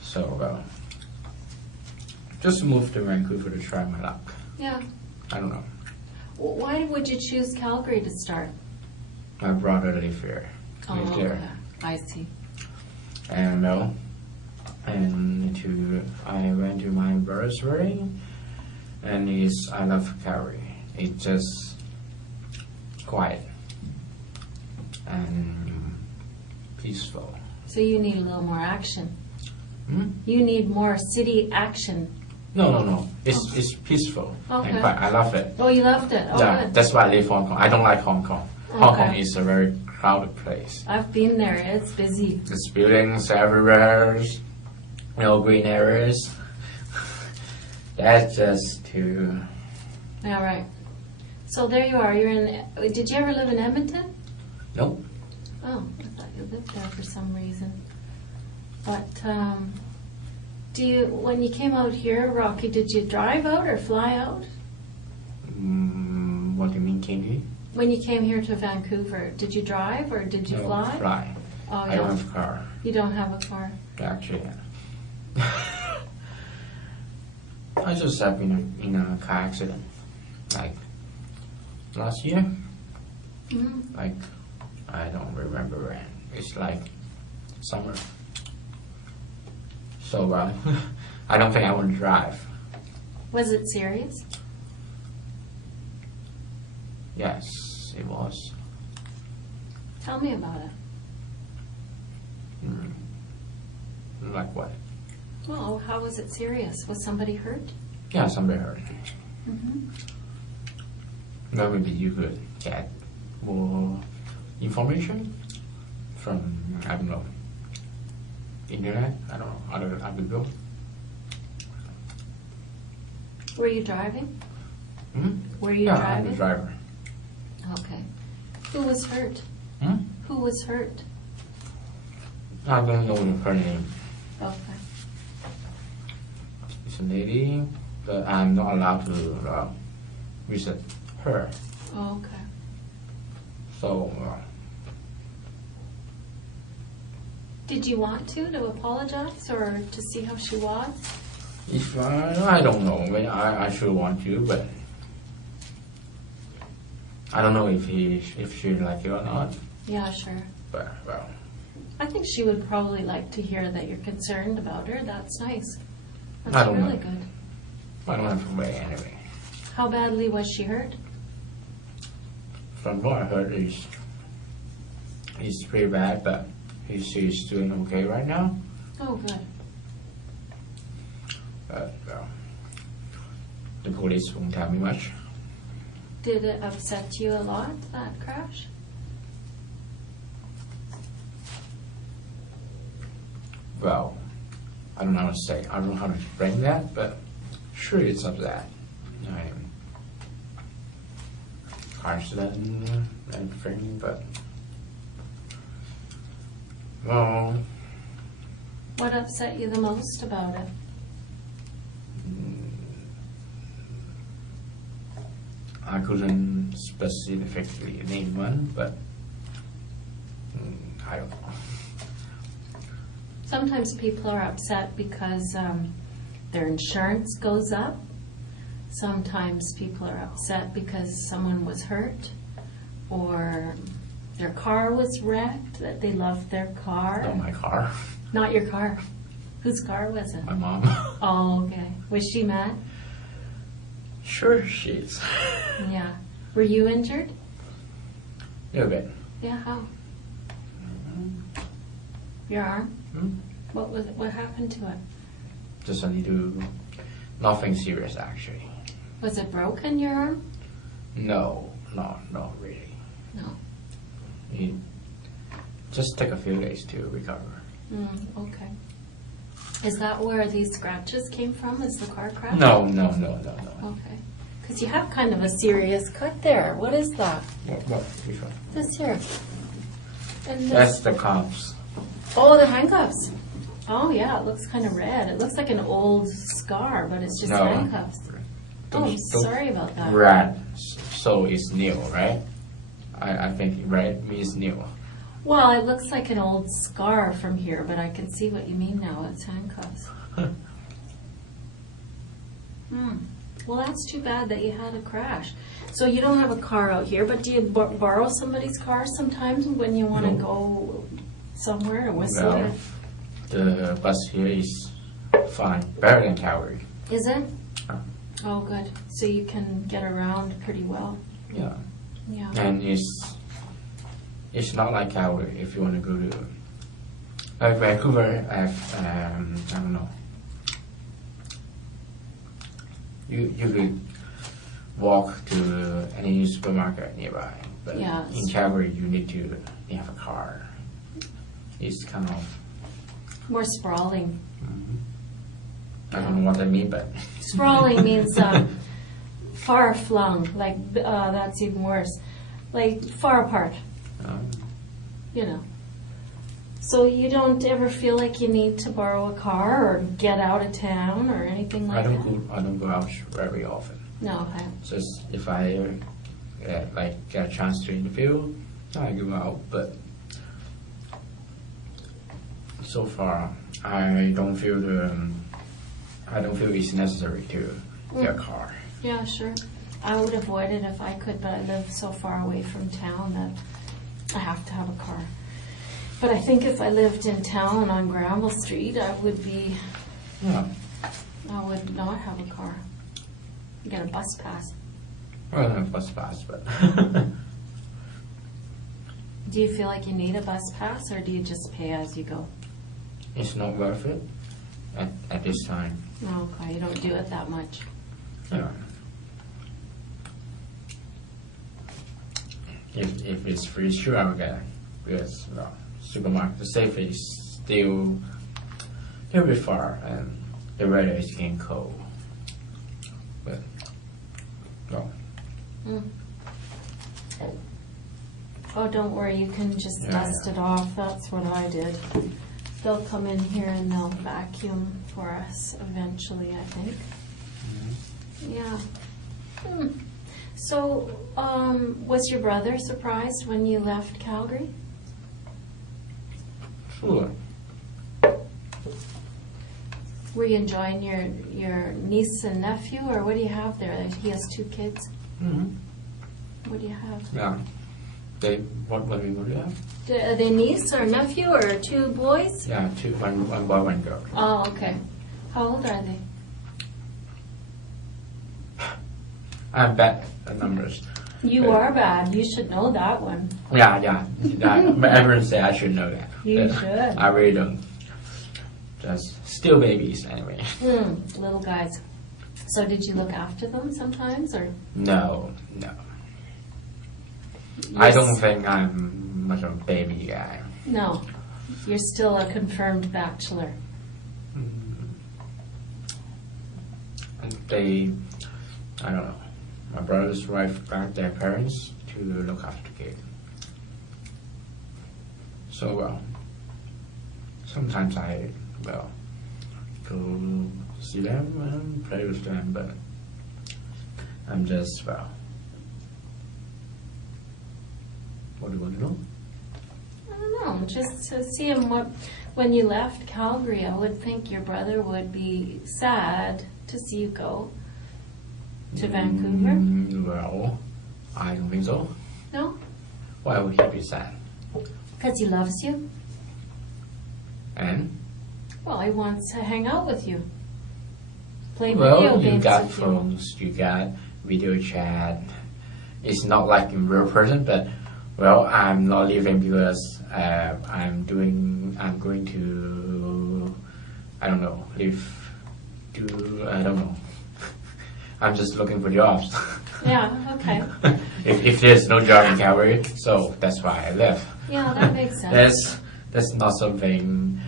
so just moved to Vancouver to try my luck. Yeah. I don't know. Why would you choose Calgary to start? My brother lives here. Lives there. Okay. I see. And I went to my brother's wedding, and I love Calgary. It's just quiet and peaceful. So you need a little more action. Hmm? You need more city action. No. It's peaceful. Okay. And I love it. Oh, you loved it. Oh, Yeah, good. that's why I leave Hong Kong. I don't like Hong Kong. Hong Okay. Kong is a very crowded place. I've been there. It's busy. There's buildings everywhere, green areas. That's just too. All right. So there you are. You're in. Did you ever live in Edmonton? Nope. Oh, I thought you lived there for some reason. But when you came out here, Rocky, did you drive out or fly out? What do you mean, Kingy? When you came here to Vancouver, did you drive or did you No, fly? Fly. Oh, I yeah. don't have a car. You don't have a car. Actually, I just have been in a car accident, like last year. Mm-hmm. Like I don't remember when. It's like summer. So I don't think I want to drive. Was it serious? Yes, it was. Tell me about it. Like what? Well, how was it serious? Was somebody hurt? Yeah, somebody heard. Mm-hmm. Well, maybe you could get more information from, I don't know, internet, I don't know, other people. Were you driving? Hmm? Were you Yeah, driving? I'm the driver. Okay. Who was hurt? Hmm? Who was hurt? I don't know her name. Okay. It's a lady, but I'm not allowed to visit her. Oh, okay. So, Did you want to apologize or to see how she was? if I don't know, I should want to, but I don't know if she like it or not. Yeah, sure. But well, I think she would probably like to hear that you're concerned about her. That's nice. That's I don't really know. good. I don't have to wait anyway. How badly was she hurt? From what I heard, he's pretty bad, but she's doing okay right now. Oh, good. But well, the police won't tell me much. Did it upset you a lot, that crash? Well, I don't know how to say. I don't know how to explain that, but sure, it's upset. Car accident and everything, but well, What upset you the most about it? I couldn't specifically name one, but I don't know. Sometimes people are upset because their insurance goes up, Sometimes people are upset because someone was hurt or their car was wrecked, that they loved their car. Not my car. Not your car. Whose car was it? My mom. Oh, okay. Was she mad? Sure she is. Yeah. Were you injured? A little bit. Yeah, how? Your arm? Hmm? What was it? What happened to it? Just only do nothing serious actually. Was it broken, your arm? No, not really. No. It just take a few days to recover. Okay. Is that where these scratches came from? Is the car crash? No. Okay. Because you have kind of a serious cut there. What is that? What? Which one? This here. And this. That's the cuffs. Oh, the handcuffs. Oh, yeah, it looks kind of red. It looks like an old scar, but it's just No. handcuffs. Oh, I'm Those sorry about that. red, so it's new, right? I think red means new. Well, it looks like an old scar from here, but I can see what you mean now. It's handcuffs. Well, that's too bad that you had a crash. So you don't have a car out here, but do you borrow somebody's car sometimes when you want to No. go somewhere or whistle? Well, the bus here is fine, better than Calgary. Is it? Yeah. Oh, good. So you can get around pretty well. Yeah, Yeah. and it's not like Calgary if you want to go to like Vancouver. I don't know. You could walk to any supermarket nearby, but Yeah. in Calgary you have a car. It's kind of More sprawling. I don't know what I mean, but Sprawling means far flung, like that's even worse. Like far apart, you know. So you don't ever feel like you need to borrow a car or get out of town or anything like that? I don't go out very often. No, okay. Just if I get a chance to interview, I go out. But so far, I don't feel it's necessary to get a car. Yeah, sure. I would avoid it if I could, but I live so far away from town that I have to have a car. But I think if I lived in town on Granville Street, I would not have a car. Get a bus pass. Well, I don't have bus pass, but Do you feel like you need a bus pass, or do you just pay as you go? it's not worth it at this time. No, okay, you don't do it that much. Yeah. If it's free, sure I'll get it. Because supermarket, the safe is still a little bit far, and the weather is getting cold. But no. Oh, don't worry, you can just dust it off. That's what I did. They'll come in here and they'll vacuum for us eventually, I think. Yeah. So, was your brother surprised when you left Calgary? Sure. Were you enjoying your niece and nephew, or what do you have there? He has 2 kids. What do you have? Yeah. What do you have? Are they niece or nephew or 2 boys? Yeah, one boy, one girl. Oh, okay. How old are they? I'm bad at numbers. You are bad. You should know that one. Yeah. Everyone say I should know that. You But should. I really don't. Just still babies anyway. Little guys. So did you look after them sometimes, or? No. I don't think I'm much of a baby guy. No. You're still a confirmed bachelor. And I don't know. My brother's wife got their parents to look after the kid. So, sometimes I, go see them and play with them, but I'm just, what do you want to know? I don't know. Just to see him. When you left Calgary, I would think your brother would be sad to see you go. to Vancouver? Well, I don't think so. No? Why would he be sad? Because he loves you. And? Well, he wants to hang out with you. Play video Well, you games got with you. phones, you got video chat. It's not like in real person, but well, I'm not leaving because I'm going to, I don't know, I don't know. I'm just looking for jobs. Yeah, okay. if there's no job in Calgary, so that's why I left. Yeah, that makes sense. That's not something.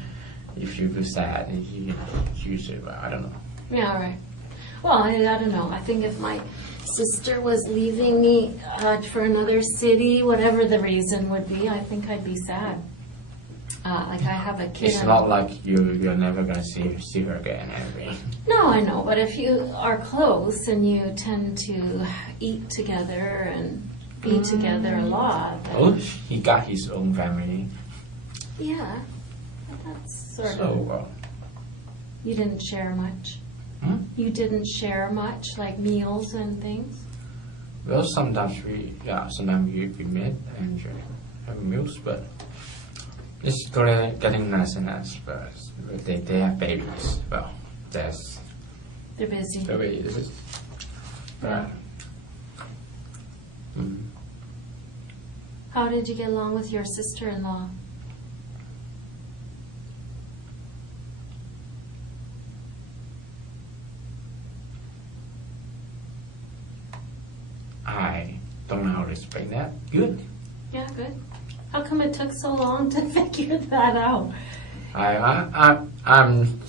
If you feel sad, you usually, well, I don't know. Yeah, right. Well, I don't know. I think if my sister was leaving me for another city, whatever the reason would be, I think I'd be sad. Like I have a kid. It's not like you're never gonna see her again, anyway. No, I know, but if you are close and you tend to eat together and be together a lot, then Oh, he got his own family. yeah, but that's sort So, of. You didn't share much. hmm? You didn't share much, like meals and things. Well, sometimes we meet and have meals, but it's getting nice and nice. But they have babies. Well, They're busy. babies. Yeah. How did you get along with your sister-in-law? I don't know how to explain that. Good. Yeah, good. How come it took so long to figure that out? I'm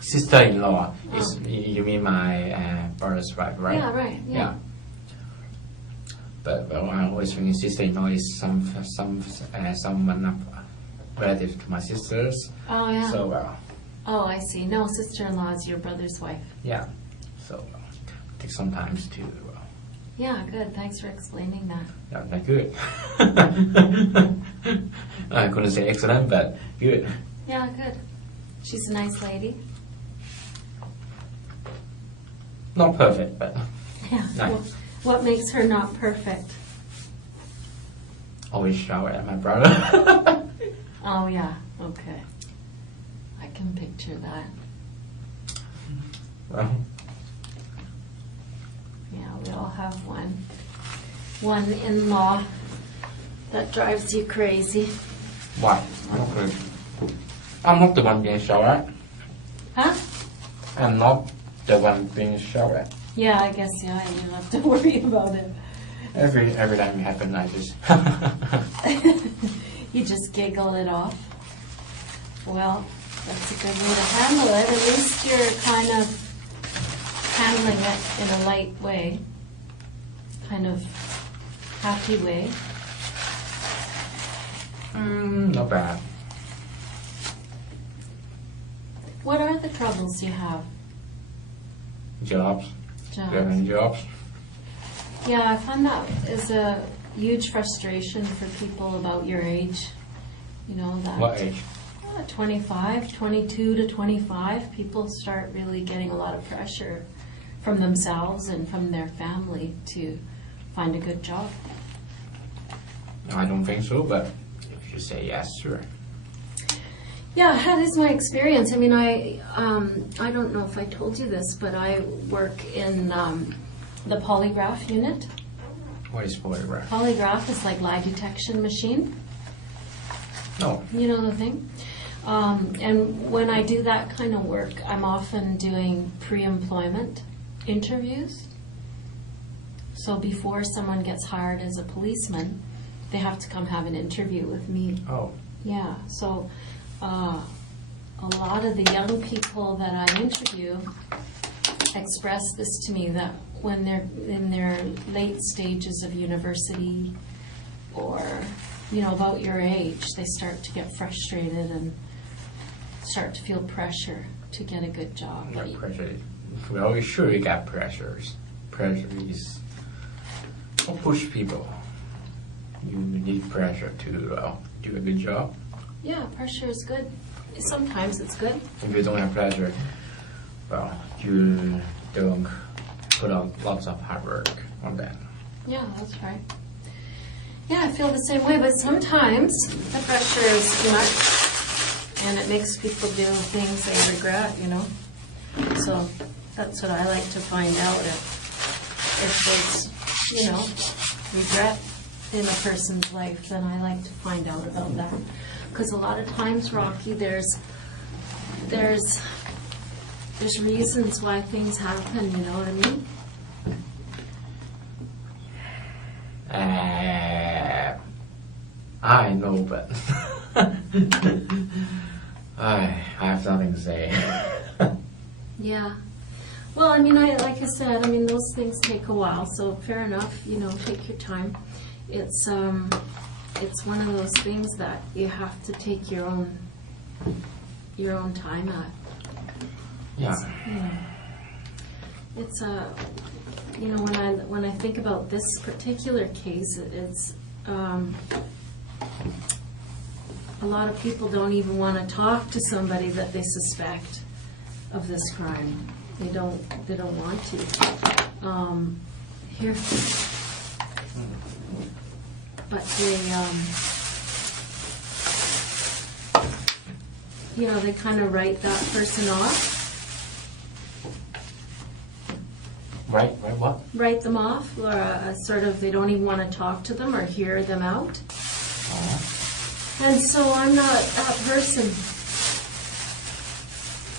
sister-in-law. Oh. You mean my brother's wife, right? Yeah, right. Yeah. But well, I always think sister-in-law is someone up relative to my sisters. Oh, yeah. So Oh, I see. No, sister-in-law is your brother's wife. yeah. So take some time to. Yeah, good. Thanks for explaining that. Yeah, not good. I couldn't say excellent, but good. Yeah, good. She's a nice lady. Not perfect, but Yeah. Nice. Well, what makes her not perfect? always shower at my brother. Oh, yeah. Okay. I can picture that. Well, Yeah, we all have one in-law that drives you crazy. why? I'm not the one being showered. Huh? I'm not the one being showered. Yeah, I guess, yeah, you don't have to worry about it. Every time it happens, I just. You just giggle it off. Well, that's a good way to handle it. At least you're kind of handling it in a light way, kind of happy way. Not bad. What are the troubles you have? Jobs. Jobs. Getting jobs. Yeah, I find that is a huge frustration for people about your age. You know, that What age? 25, 22 to 25, people start really getting a lot of pressure from themselves and from their family to find a good job. I don't think so, but if you say yes, sure. Yeah, that is my experience. I mean, I don't know if I told you this, but I work in the polygraph unit. What is polygraph? Polygraph is like lie detection machine. No. You know the thing? And when I do that kind of work, I'm often doing pre-employment interviews. So before someone gets hired as a policeman, they have to come have an interview with me. Oh. Yeah, so a lot of the young people that I interview express this to me, that when they're in their late stages of university or, you know, about your age, they start to get frustrated and start to feel pressure to get a good job. Not pressure. Well, sure you got pressures. Pressure is don't push people. You need pressure to do a good job. Yeah, pressure is good. Sometimes it's good. If you don't have pressure, well, you don't put on lots of hard work on that. Yeah, that's right. Yeah, I feel the same way, but sometimes the pressure is too much, and it makes people do things they regret, you know. So that's what I like to find out, if there's, you know, regret in a person's life, then I like to find out about that. Because a lot of times, Rocky, there's reasons why things happen, you know what I mean? I know, but I have nothing to say. Yeah. Well, I mean, like I said, I mean, those things take a while, so fair enough, you know, take your time. It's one of those things that you have to take your own time at. Yeah. It's you know, when I think about this particular case, it's a lot of people don't even want to talk to somebody that they suspect of this crime. They don't want to. Here, but they, you know, they kind of write that person off. Right, what? Write them off, or sort of they don't even want to talk to them or hear them out. And so I'm not that person.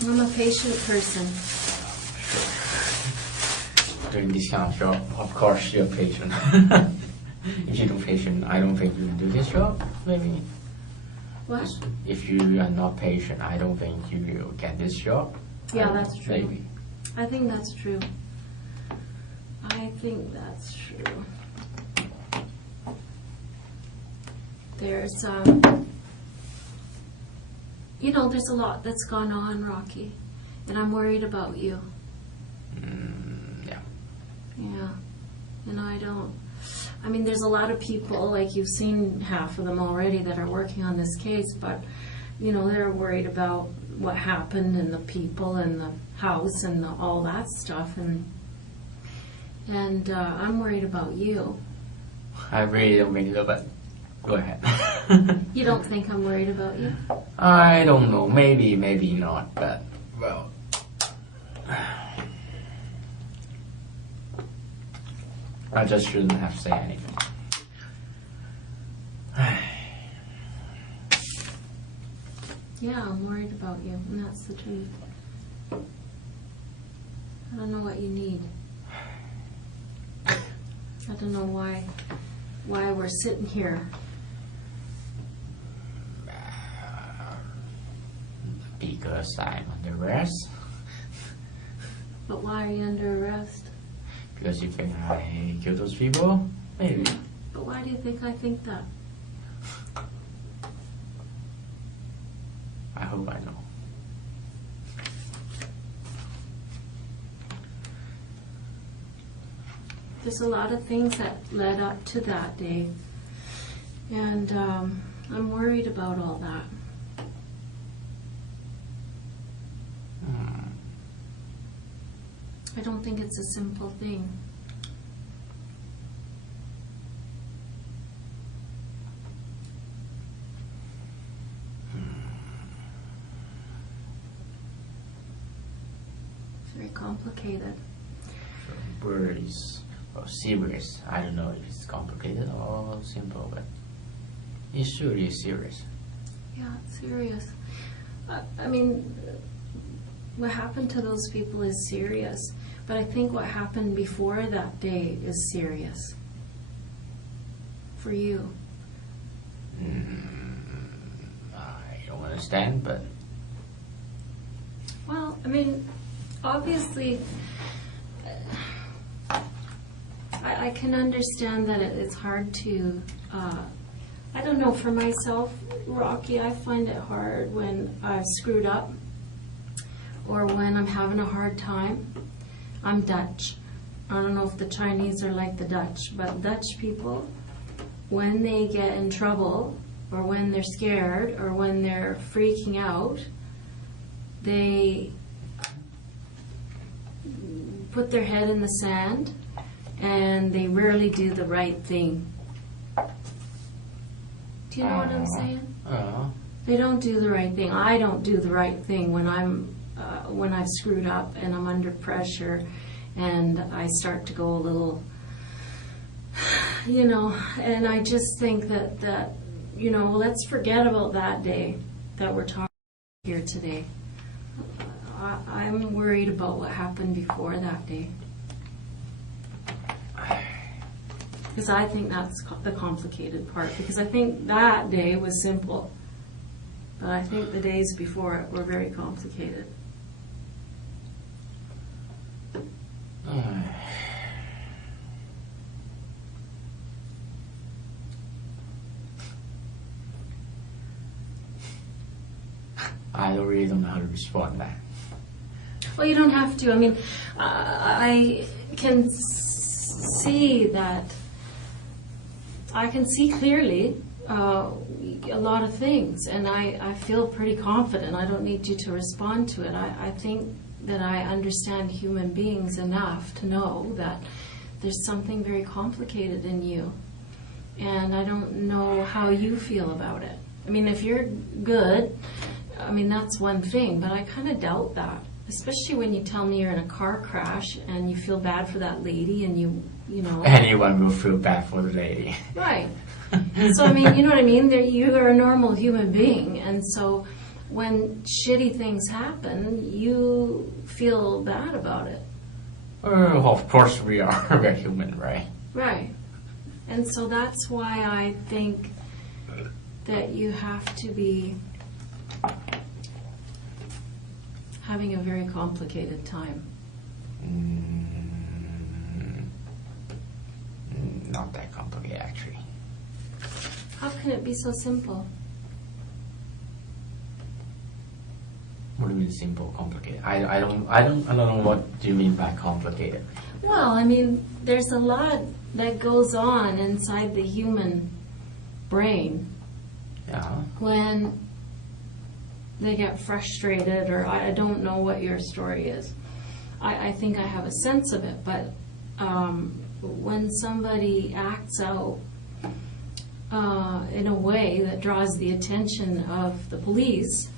I'm a patient person. Doing this kind of job, of course you're patient. If you're not patient, I don't think you can do this job, maybe. What? If you are not patient, I don't think you will get this job. Yeah, that's true. Maybe. I think that's true. I think that's true. There's, you know, there's a lot that's gone on, Rocky, and I'm worried about you. Yeah. Yeah, and I mean, there's a lot of people, like you've seen half of them already that are working on this case, but, you know, they're worried about what happened and the people and the house and all that stuff, and I'm worried about you. I really don't think so, but go ahead. You don't think I'm worried about you? I don't know. Maybe, maybe not, but, well. I just shouldn't have said anything. Yeah, I'm worried about you, and that's the truth. I don't know what you need. I don't know why we're sitting here. Because I'm under arrest. But why are you under arrest? Because you think I killed those people? Maybe. But why do you think I think that? I hope I know. There's a lot of things that led up to that day, and I'm worried about all that. I don't think it's a simple thing. It's very complicated. Worries or serious. I don't know if it's complicated or simple, but it's surely serious. Yeah, it's serious. I mean, what happened to those people is serious, but I think what happened before that day is serious. For you. I don't understand, but... Well, I mean, obviously, I can understand that it's hard to, I don't know, for myself, Rocky, I find it hard when I've screwed up or when I'm having a hard time. I'm Dutch. I don't know if the Chinese are like the Dutch, but Dutch people, when they get in trouble or when they're scared or when they're freaking out, they put their head in the sand, and they rarely do the right thing. Do you know what I'm saying? They don't do the right thing. I don't do the right thing when I've screwed up and I'm under pressure, and I start to go a little, and I just think that let's forget about that day that we're talking here today. I'm worried about what happened before that day. Because I think that's the complicated part. Because I think that day was simple. But I think the days before it were very complicated. I really don't know how to respond to that. Well, you don't have to. I mean, I can see that. I can see clearly a lot of things, and I feel pretty confident. I don't need you to respond to it. I think that I understand human beings enough to know that there's something very complicated in you, and I don't know how you feel about it. I mean, if you're good, I mean, that's one thing, but I kind of doubt that, especially when you tell me you're in a car crash and you feel bad for that lady, and you know. Anyone will feel bad for the lady. Right. So, I mean, you know what I mean? You are a normal human being, and so when shitty things happen, you feel bad about it. Of course we are. We're human, right? Right. And so that's why I think that you have to be having a very complicated time. Not that complicated, actually. How can it be so simple? What do you mean simple, complicated? I don't know what do you mean by complicated. Well, I mean, there's a lot that goes on inside the human brain. Yeah. When they get frustrated, or I don't know what your story is. I think I have a sense of it, but when somebody acts out in a way that draws the attention of the police,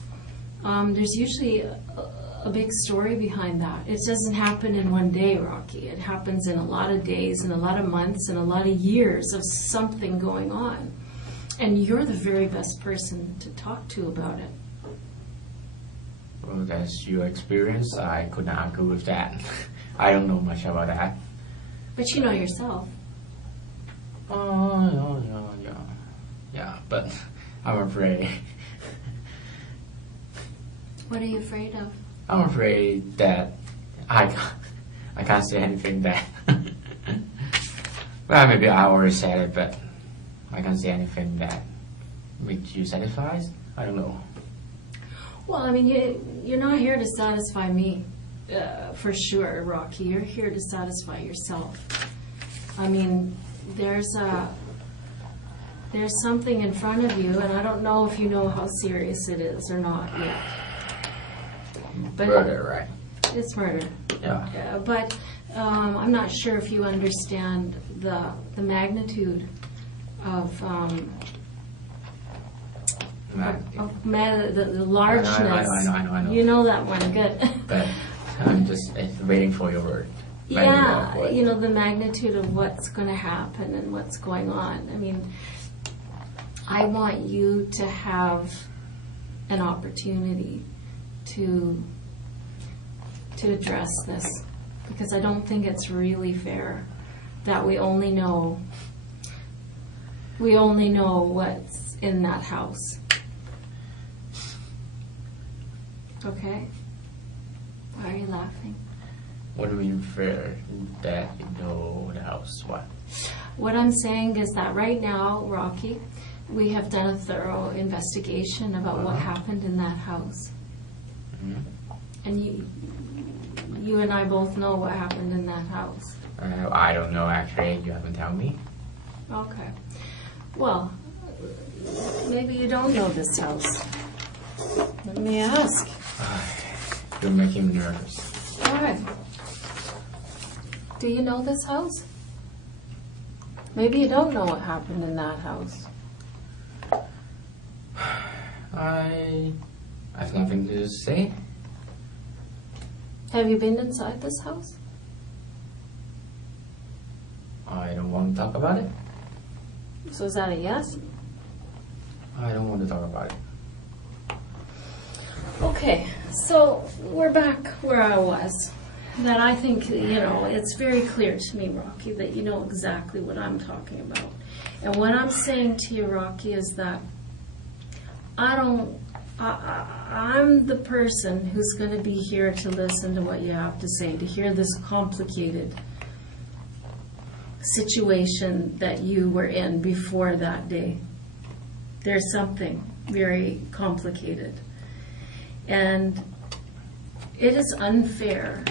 there's usually a big story behind that. It doesn't happen in one day, Rocky. It happens in a lot of days and a lot of months and a lot of years of something going on. And you're the very best person to talk to about it. Well, that's your experience. I could not agree with that. I don't know much about that. But you know yourself. Yeah, but I'm afraid. What are you afraid of? I'm afraid that I can't say anything that. Well, maybe I already said it, but I can't say anything that makes you satisfied. I don't know. Well, I mean, you're not here to satisfy me, for sure, Rocky. You're here to satisfy yourself. I mean, there's something in front of you, and I don't know if you know how serious it is or not yet. But murder, right? It's murder. Yeah. But I'm not sure if you understand the magnitude of the largeness. I know. You know that one, good. But I'm just waiting for your word. Yeah, you know, the magnitude of what's going to happen and what's going on. I mean, I want you to have an opportunity to address this, because I don't think it's really fair that we only know what's in that house. Okay? Why are you laughing? What do you mean fair that you know the house? What? What I'm saying is that right now, Rocky, we have done a thorough investigation about what happened in that house. Mm-hmm. And you and I both know what happened in that house. I don't know, actually. You haven't told me. Okay. Well, maybe you don't know this house. Let me ask. You're making me nervous. Why? Do you know this house? Maybe you don't know what happened in that house. I have nothing to say. Have you been inside this house? I don't want to talk about it. So is that a yes? I don't want to talk about it. Okay, so we're back where I was. That I think, it's very clear to me, Rocky, that you know exactly what I'm talking about. And what I'm saying to you, Rocky, is that I'm the person who's going to be here to listen to what you have to say, to hear this complicated situation that you were in before that day. There's something very complicated. And it is unfair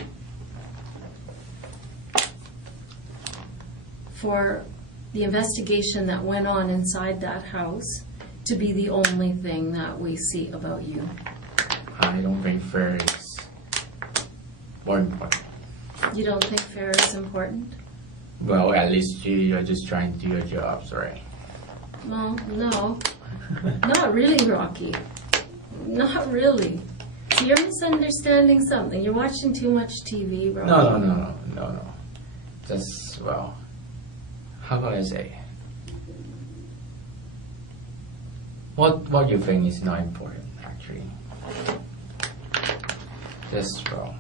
for the investigation that went on inside that house to be the only thing that we see about you. I don't think fair is more important. You don't think fair is important? Well, at least you're just trying to do your job, sorry. No, not really, Rocky. Not really. You're misunderstanding something. You're watching too much TV, Rocky. No. Just, well, how can I say? What you think is not important, actually. Just, well,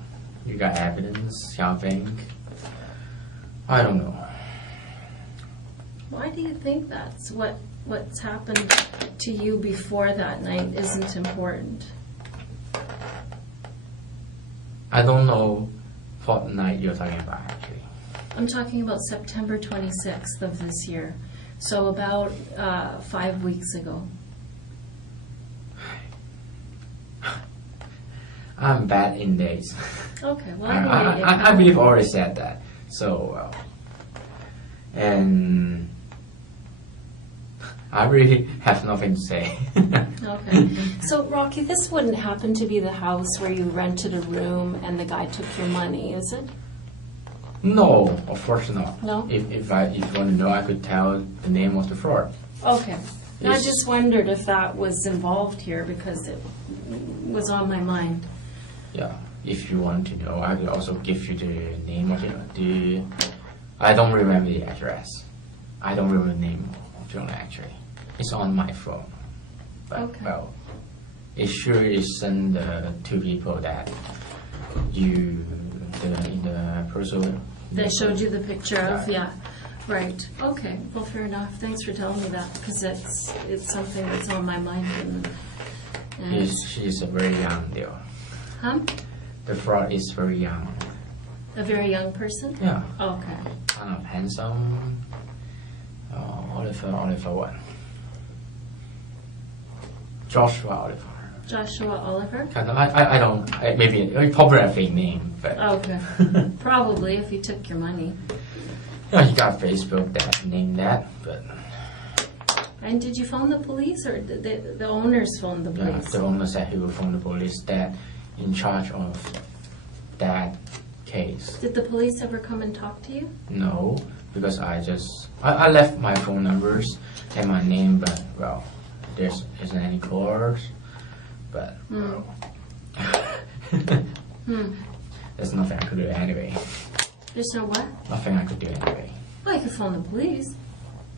you got evidence, something. I don't know. Why do you think that's what's happened to you before that night isn't important? I don't know what night you're talking about, actually. I'm talking about September 26th of this year. So about 5 weeks ago. I'm bad in days. Okay, well, I believe I already said that. So, well. And I really have nothing to say. Okay. So, Rocky, this wouldn't happen to be the house where you rented a room and the guy took your money, is it? No, of course not. No? If you want to know, I could tell the name of the fraud. Okay. I Yes. just wondered if that was involved here because it was on my mind. Yeah, if you want to know, I could also give you the name of the. I don't remember the address. I don't remember the name of the owner, actually. It's on my phone. But, Okay. well, it sure isn't the two people that in the person. They showed you the picture of, yeah. Right. Okay. Well, fair enough. Thanks for telling me that because it's something that's on my mind. And She's a very young girl. huh? The fraud is very young. A very young person? Yeah, Okay. kind of handsome. Oliver what? Joshua Oliver. Joshua Oliver? Kind of. I don't. Maybe probably a fake name, but. Okay. Probably if he took your money. Yeah, he got Facebook that named that, but. And did you phone the police or did the owners phone the Yeah, police? the owner said he will phone the police that in charge of that case. Did the police ever come and talk to you? No, because I left my phone numbers and my name, but well, there isn't any calls. But well, there's nothing I could do anyway. There's no what? Nothing I could do anyway. Well, you could phone the police.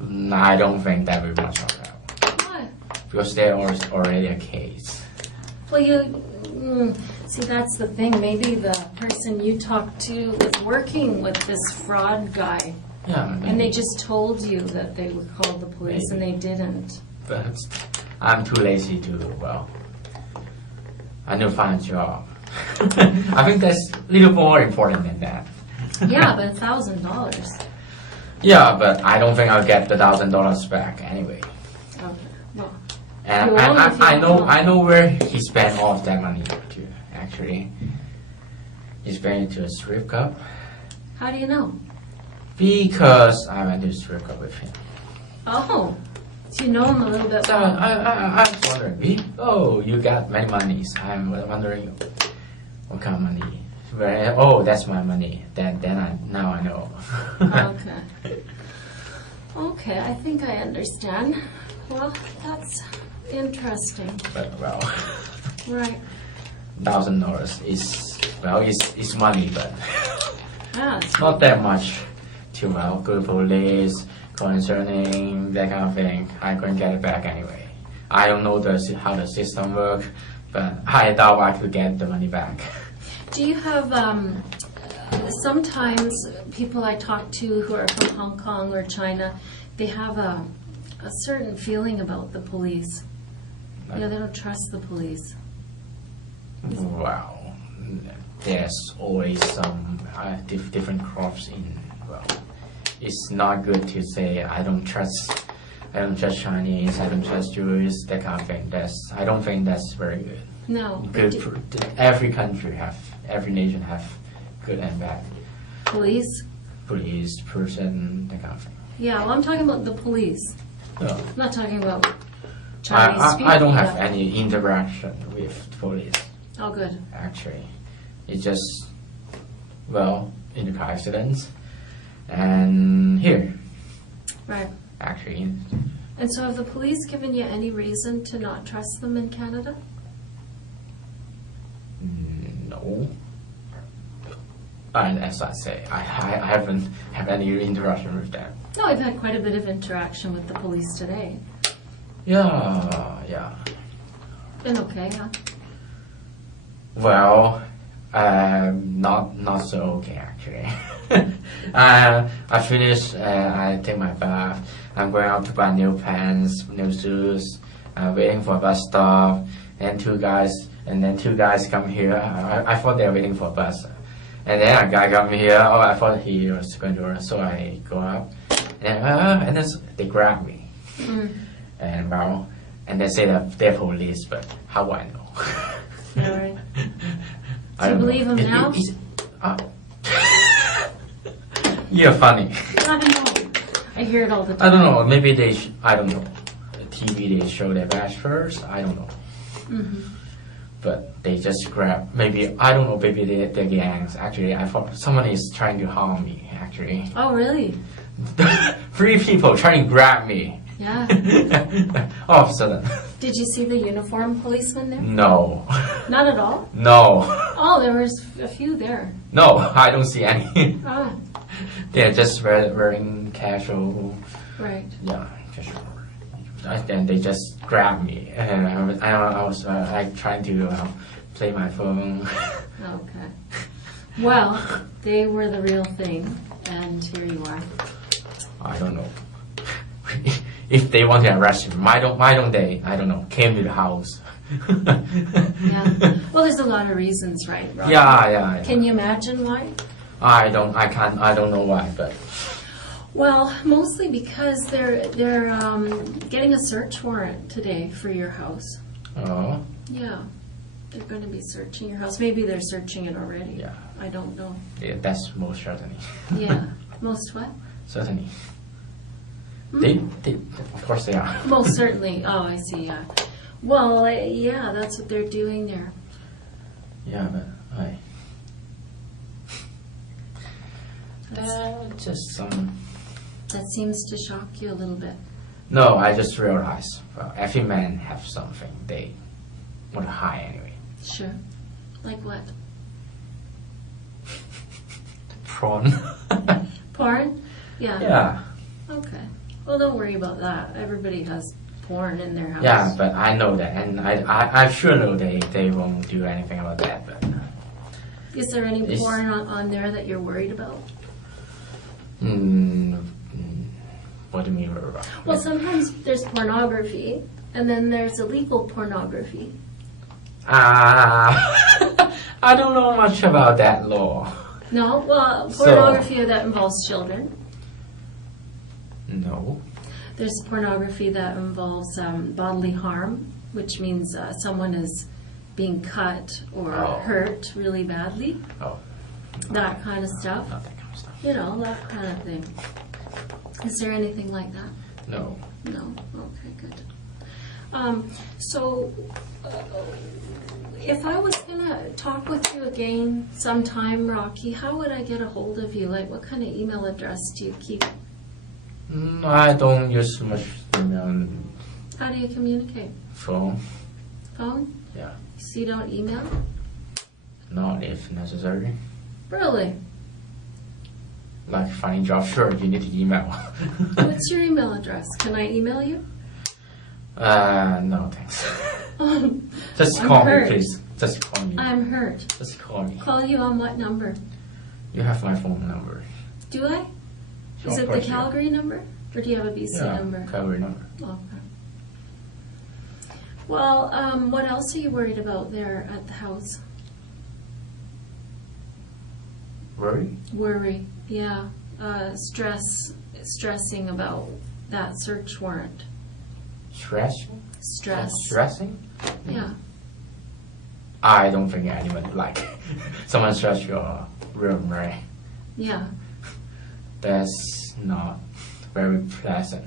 No, I don't think that would be much of help. Why? Because there is already a case. Well, see, that's the thing. Maybe the person you talked to was working with this fraud guy. Yeah, maybe. And they just told you that they would call the police and they didn't. But I'm too lazy to, well, I need to find a job. I think that's a little more important than that. Yeah, but $1,000. Yeah, but I don't think I'll get the $1,000 back anyway. Okay. Well, And You won't if you I know where he spent all of that money to, actually. He spent it to a strip club. how do you know? Because I went to a strip club with him. Oh, so you know him a little bit So well. I was wondering, you got many monies. I'm wondering what kind of money Oh, that's my money. Then now I know. Okay. Okay, I think I understand. Well, that's interesting. But well, Right. $1,000 is it's money, but Yeah, it's not that much to go to police concerning that kind of thing. I couldn't get it back anyway. I don't know how the system works, but I doubt I could get the money back. Do you have, sometimes people I talk to who are from Hong Kong or China, they have a certain feeling about the police. You know, they don't trust the police. Well, there's always some different crops in. Well, it's not good to say I don't trust Chinese, I don't trust Jews, that kind of thing. I don't think that's very good. No. Every every nation have good and bad. Police? Police, person, that kind of thing. Yeah, well, I'm talking about the police. No. I'm not talking about Chinese people. I don't have any interaction with police. Oh, good. Actually, it's just in the car accidents and here. Right. Actually. And so have the police given you any reason to not trust them in Canada? No. And as I say, I haven't had any interaction with them. No, I've had quite a bit of interaction with the police today. Yeah. Been okay, huh? Well, not so okay actually. I finished. I take my bath. I'm going out to buy new pants, new shoes. Waiting for a bus stop, and two guys come here. I thought they were waiting for a bus, and then a guy come here. Oh, I thought he was going to run, so I go up, and then they grab me, and they say that they're police, but how do I know? All right. Do you believe them now? You're funny. I know. I hear it all the time. I don't know. Maybe I don't know. TV they show their badge first. I don't know. Mm-hmm. But they just grab. Maybe I don't know. Maybe they're gangs. Actually, I thought someone is trying to harm me. Actually. Oh, really? 3 people trying to grab me. Yeah. All of a sudden. Did you see the uniformed policeman there? No. Not at all? No. Oh, there was a few there. No, I don't see any. Ah, They're just wearing casual. right. Yeah, casual. Then they just grabbed me, and I was trying to play my phone. Okay. Well, they were the real thing, and here you are. I don't know. If they want to arrest me, why don't they? I don't know. Came to the house. Yeah. Well, there's a lot of reasons, right? Rob? Yeah. Can you imagine why? I don't know why, but. Well, mostly because they're getting a search warrant today for your house. Oh. Yeah. They're going to be searching your house. Maybe they're searching it already. Yeah. I don't know. Yeah, that's most certainly. Yeah. Most what? Certainly. Hmm? They, of course they are. Most certainly. Oh, I see. Yeah. Well, yeah, that's what they're doing there. Yeah, but just some. That seems to shock you a little bit. No, I just realized every man have something they want to hide anyway. Sure. Like what? Prawn. Porn? Yeah. Yeah. Okay. Well, don't worry about that. Everybody has porn in their house. Yeah, but I know that, and I sure know they won't do anything about that. But Is there any porn on there that you're worried about? what do you mean worried about? Well, sometimes there's pornography, and then there's illegal pornography. I don't know much about that law. No? Well, pornography that involves children. No. There's pornography that involves bodily harm, which means someone is being cut or hurt really badly. Oh. That kind of stuff. Not that kind of stuff. You know, that kind of thing. Is there anything like that? No. No? Okay, good. So, If I was gonna talk with you again sometime, Rocky, how would I get a hold of you? Like, what kind of email address do you keep? I don't use much email. How do you communicate? Phone. Phone? Yeah. So you don't email? Not if necessary. Really? Like finding job, sure, you need to email. What's your email address? Can I email you? No thanks. Just I'm call me, hurt. please. Just call me. I'm hurt. Just call me. Call you on what number? You have my phone number. Do I? Sure, Is of it the course, yeah. Calgary number? Or do you have a BC Yeah, number? Calgary number. Okay. Well, what else are you worried about there at the house? Worry? Worry, yeah. Stressing about that search warrant. Stress? Stressing? Yeah. I don't think anyone like someone stress your room, right? Yeah. That's not very pleasant.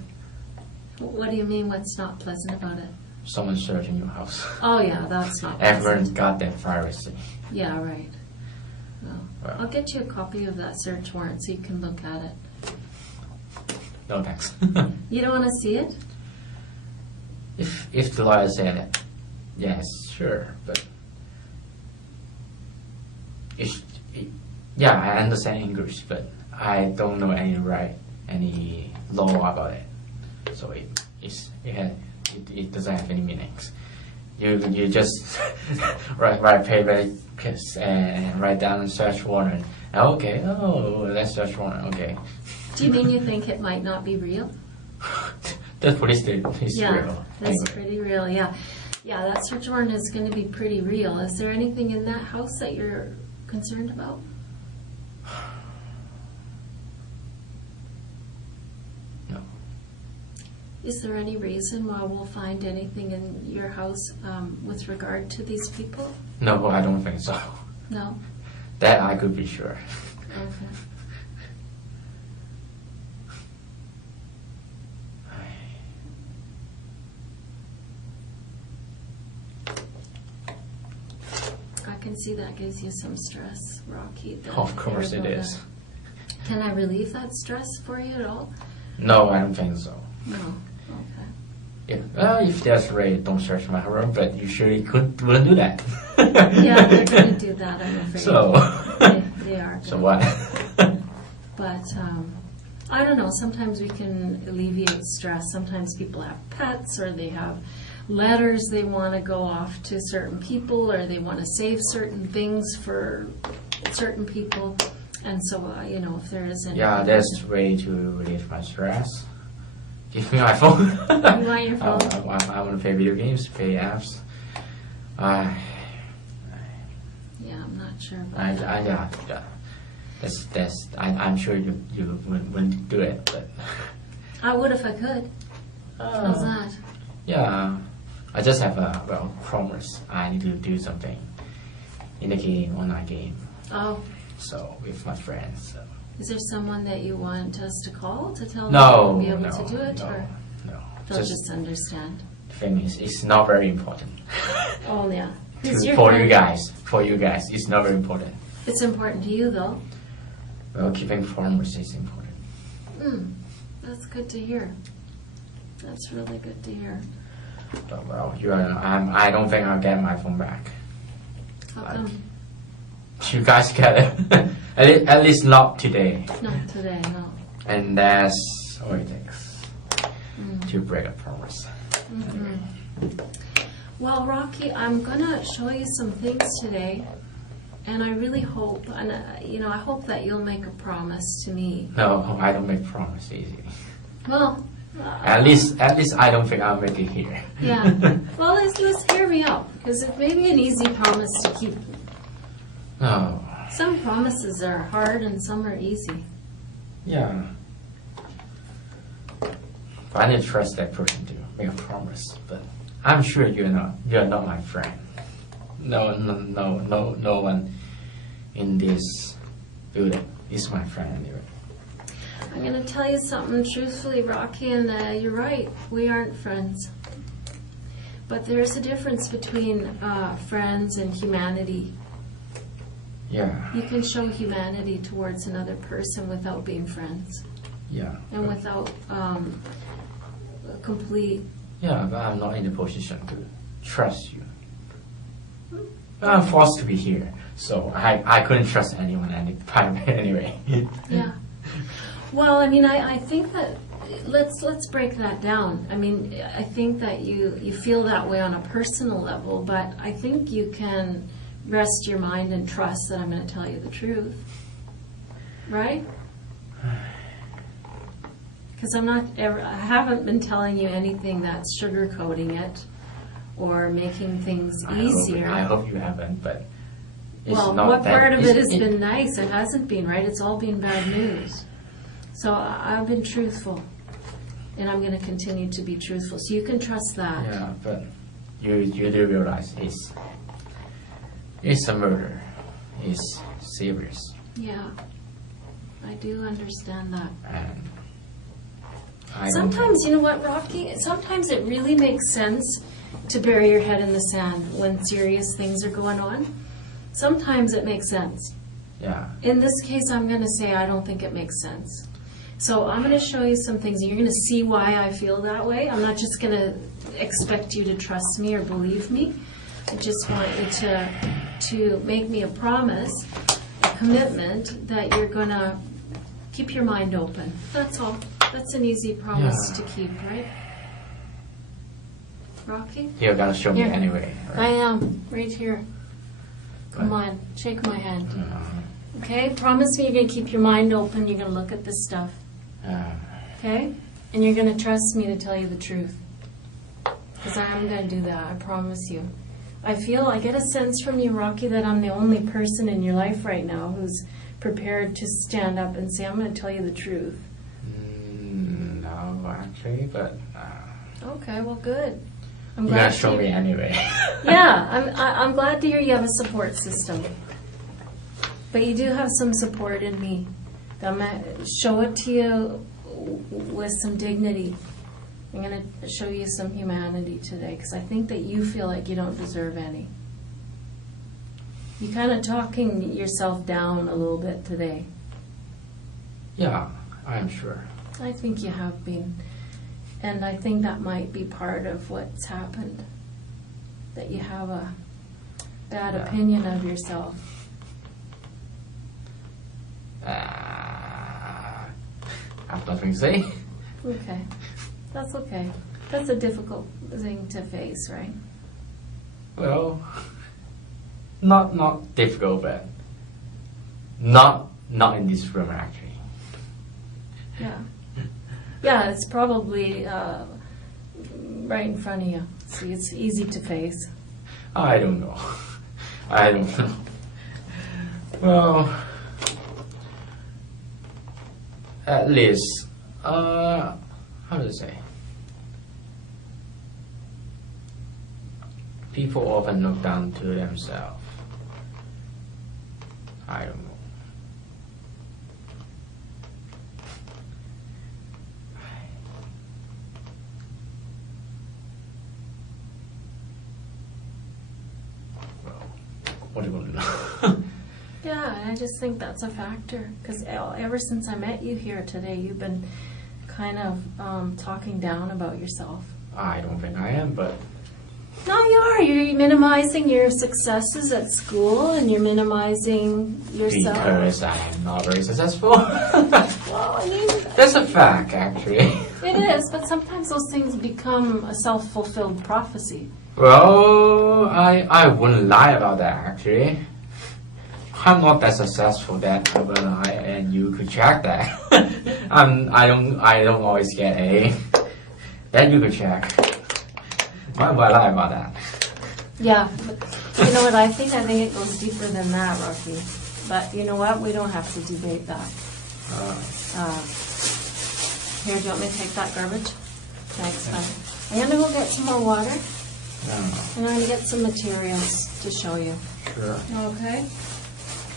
What do you mean what's not pleasant about it? Someone searching your house. Oh yeah, that's not Everyone's pleasant. got their privacy. Yeah, right. No. Well. I'll get you a copy of that search warrant so you can look at it. No thanks. You don't want to see it? If the lawyer said it, yes, sure, but yeah, I understand English, but I don't know any law about it, so it doesn't have any meanings. You just write paper and write down search warrant. Okay, oh, that's search warrant. Okay. Do you mean you think it might not be real? The police is Yeah, real. that's Anyway. pretty real. Yeah, yeah. That search warrant is going to be pretty real. Is there anything in that house that you're concerned about? No. Is there any reason why we'll find anything in your house with regard to these people? No, I don't think so. No. That I could be sure. Okay. I can see that gives you some stress, Rocky. Of course it is. Can I relieve that stress for you at all? No, I don't think so. No. Okay. Yeah. Well, if there's raid, don't search my room, but you surely wouldn't do that. Yeah, they're going to do that, I'm afraid. So. They are. So what? But I don't know. Sometimes we can alleviate stress. Sometimes people have pets, or they have letters they want to go off to certain people, or they want to save certain things for certain people. And so, if there is any. Yeah, that's a way to relieve my stress. Give me my phone. You want your phone? I want to play video games, play apps. Yeah, I'm not sure about that. Yeah. I'm sure you wouldn't do it, but. I would if I could. How's that? Yeah, I just have a promise. I need to do something in the game, online game. Oh, So with my friends. So. is there someone that you want us to call to tell No, them to be able no, to do it, or no. they'll just understand? The thing is, it's not very important. Oh yeah. It's your For friend. you guys, it's not very important. It's important to you though. Well, keeping promise is important. That's good to hear. That's really good to hear. But, well, I don't think I'll get my phone back. How But- come? You guys get it. At least not today. Not today, no. And that's all it takes to break a promise. Well, Rocky, I'm gonna show you some things today, and I really hope, and I hope that you'll make a promise to me. No, I don't make promise easy. Well, At least I don't think I'll make it here. yeah. Well, let's hear me out, because it may be an easy promise to keep. No. Some promises are hard and some are easy. Yeah. But I need to trust that person to make a promise. But I'm sure you're not my friend. No one in this building is my friend anyway. I'm going to tell you something truthfully, Rocky, and you're right. We aren't friends. But there's a difference between friends and humanity. Yeah. You can show humanity towards another person without being friends. Yeah. And without a complete... Yeah, but I'm not in the position to trust you. But I'm forced to be here, so I couldn't trust anyone anyway. Yeah. Well, I mean, I think that let's break that down. I mean, I think that you feel that way on a personal level, but I think you can rest your mind and trust that I'm going to tell you the truth, right? Because I haven't been telling you anything that's sugarcoating it or making things easier. I hope you haven't, but it's well, not what that, part of it has been nice? It hasn't been, right? It's all been bad news. So I've been truthful, and I'm going to continue to be truthful. So you can trust that. Yeah, but you do realize it's a murder. It's serious. Yeah, I do understand that. And Sometimes, you know what, Rocky? Sometimes it really makes sense to bury your head in the sand when serious things are going on. Sometimes it makes sense. Yeah. In this case, I'm going to say I don't think it makes sense. So I'm going to show you some things. You're going to see why I feel that way. I'm not just going to expect you to trust me or believe me. I just want you to make me a promise, a commitment that you're going to keep your mind open. That's all. That's an easy promise to keep, right? Rocky? You're gonna show me Here. anyway. I am, right here. Come What? on, shake my hand. Okay? Promise me you're going to keep your mind open. You're going to look at this stuff. Okay? And you're going to trust me to tell you the truth. Because I am going to do that. I promise you. I get a sense from you, Rocky, that I'm the only person in your life right now who's prepared to stand up and say, I'm going to tell you the truth. No, actually, but Okay, well, good. I'm you're gonna show me anyway. Yeah, I'm glad to hear you have a support system. But you do have some support in me. I'm going to show it to you with some dignity. I'm going to show you some humanity today because I think that you feel like you don't deserve any. You're kind of talking yourself down a little bit today. Yeah, I'm sure. I think you have been. And I think that might be part of what's happened. That you have a bad opinion of yourself. I have nothing to say. Okay. That's okay. That's a difficult thing to face, right? Well, not difficult, but not in this room actually. Yeah. Yeah, it's probably right in front of you. See, it's easy to face. I don't know. Well, at least, how to say? People often look down to themselves. I don't know. What do you want to know? Yeah, I just think that's a factor. Because ever since I met you here today, you've been kind of talking down about yourself. I don't think I am, but... No, you are. You're minimizing your successes at school and you're minimizing yourself. Because I am not very successful. Well, I mean... That's a fact, actually. It is, but sometimes those things become a self-fulfilled prophecy. Well, I wouldn't lie about that, actually. I'm not that successful that and you could check that. I don't always get A. Then you could check. Why would I lie about that? Yeah, but you know what I think? I think it goes deeper than that, Rocky. But you know what? We don't have to debate that. Here, do you want me to take that garbage? Thanks, bye. I'm going to go get some more water. And I'm going to get some materials to show you. Sure. Okay?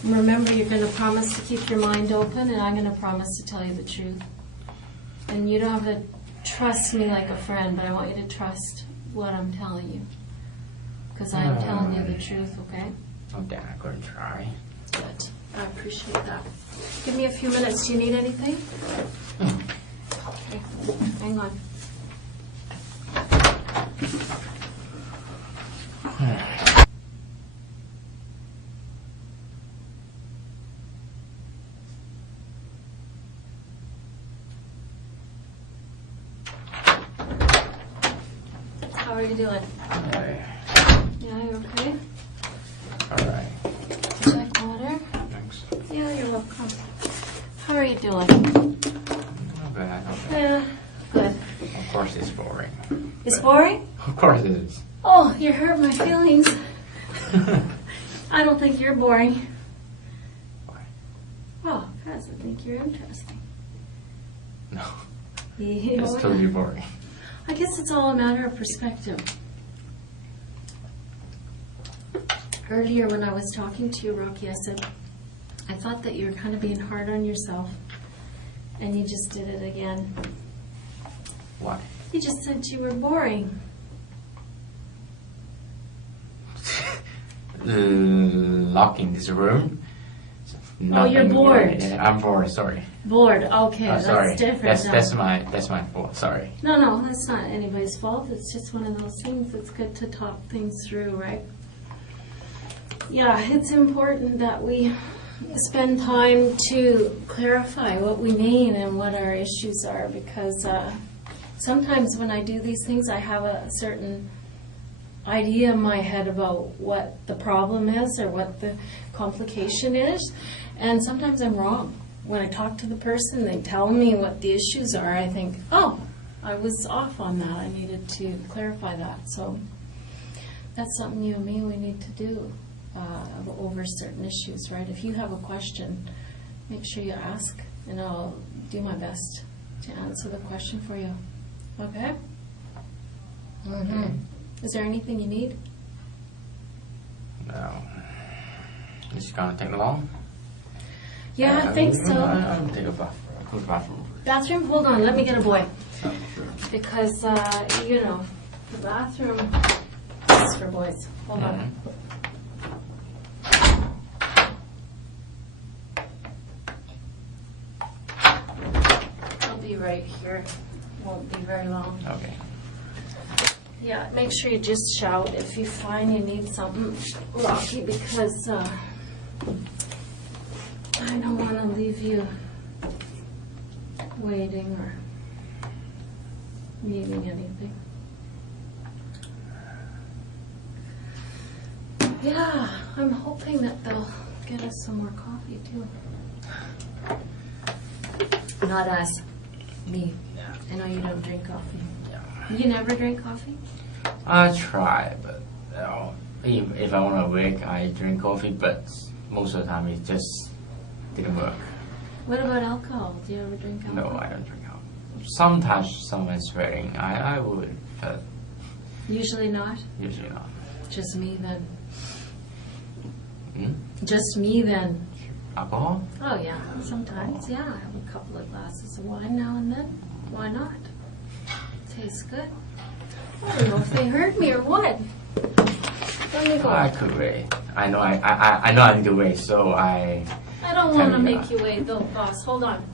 And remember, you're going to promise to keep your mind open, and I'm going to promise to tell you the truth. And you don't have to trust me like a friend, but I want you to trust what I'm telling you. Because I am telling you the truth, okay? Okay, I'm going to try. Good. I appreciate that. Give me a few minutes. Do you need anything? Okay. Hang on. How are you doing? Okay. Yeah, you okay? All right. Check water. Thanks. Yeah, you're welcome. How are you doing? Not bad, not bad. Yeah, good. Of course it's boring. It's But- boring? Of course it is. Oh, you hurt my feelings. I don't think you're boring. Why? Oh, because I think you're interesting. No, Yeah, it's totally boring. I guess it's all a matter of perspective. Earlier when I was talking to you, Rocky, I said, I thought that you were kind of being hard on yourself. And you just did it again. Why? You just said you were boring. Locking this room. Oh, you're bored. I'm bored. Sorry. Bored. Okay, that's sorry. different. That's my fault. Sorry. No, that's not anybody's fault. It's just one of those things. It's good to talk things through, right? Yeah, it's important that we spend time to clarify what we mean and what our issues are, because sometimes when I do these things, I have a certain idea in my head about what the problem is or what the complication is, and sometimes I'm wrong. When I talk to the person, they tell me what the issues are, I think, oh, I was off on that. I needed to clarify that. So that's something you and me, we need to do over certain issues, right? If you have a question, make sure you ask, and I'll do my best to answer the question for you. Okay? Mm-hmm. Is there anything you need? No. It's gonna take long. Yeah, I think so. I'll take a bathroom. Go to the bathroom. Bathroom? Hold on, let me get a boy. Oh, sure. Because, the bathroom is for boys. Hold on. I'll be right here. Won't be very long. Okay. Yeah, make sure you just shout if you find you need something, Rocky, because I don't want to leave you waiting or needing anything. Yeah, I'm hoping that they'll get us some more coffee too. Not us, me. Yeah. I know you don't drink coffee. Yeah. You never drink coffee? I try, but if I want to wake, I drink coffee. But most of the time, it just didn't work. What about alcohol? Do you ever drink alcohol? No, I don't drink alcohol. Sometimes someone's swearing, I would, but Usually not? usually not. Just me then. Hmm? Just me then. Alcohol? Oh yeah, sometimes, yeah. I have a couple of glasses of wine now and then. Why not? Tastes good. I don't know if they heard me or what. Let me go. I could wait. I know I need to wait, so I I don't want to Kinda, make you wait though, boss. Hold on.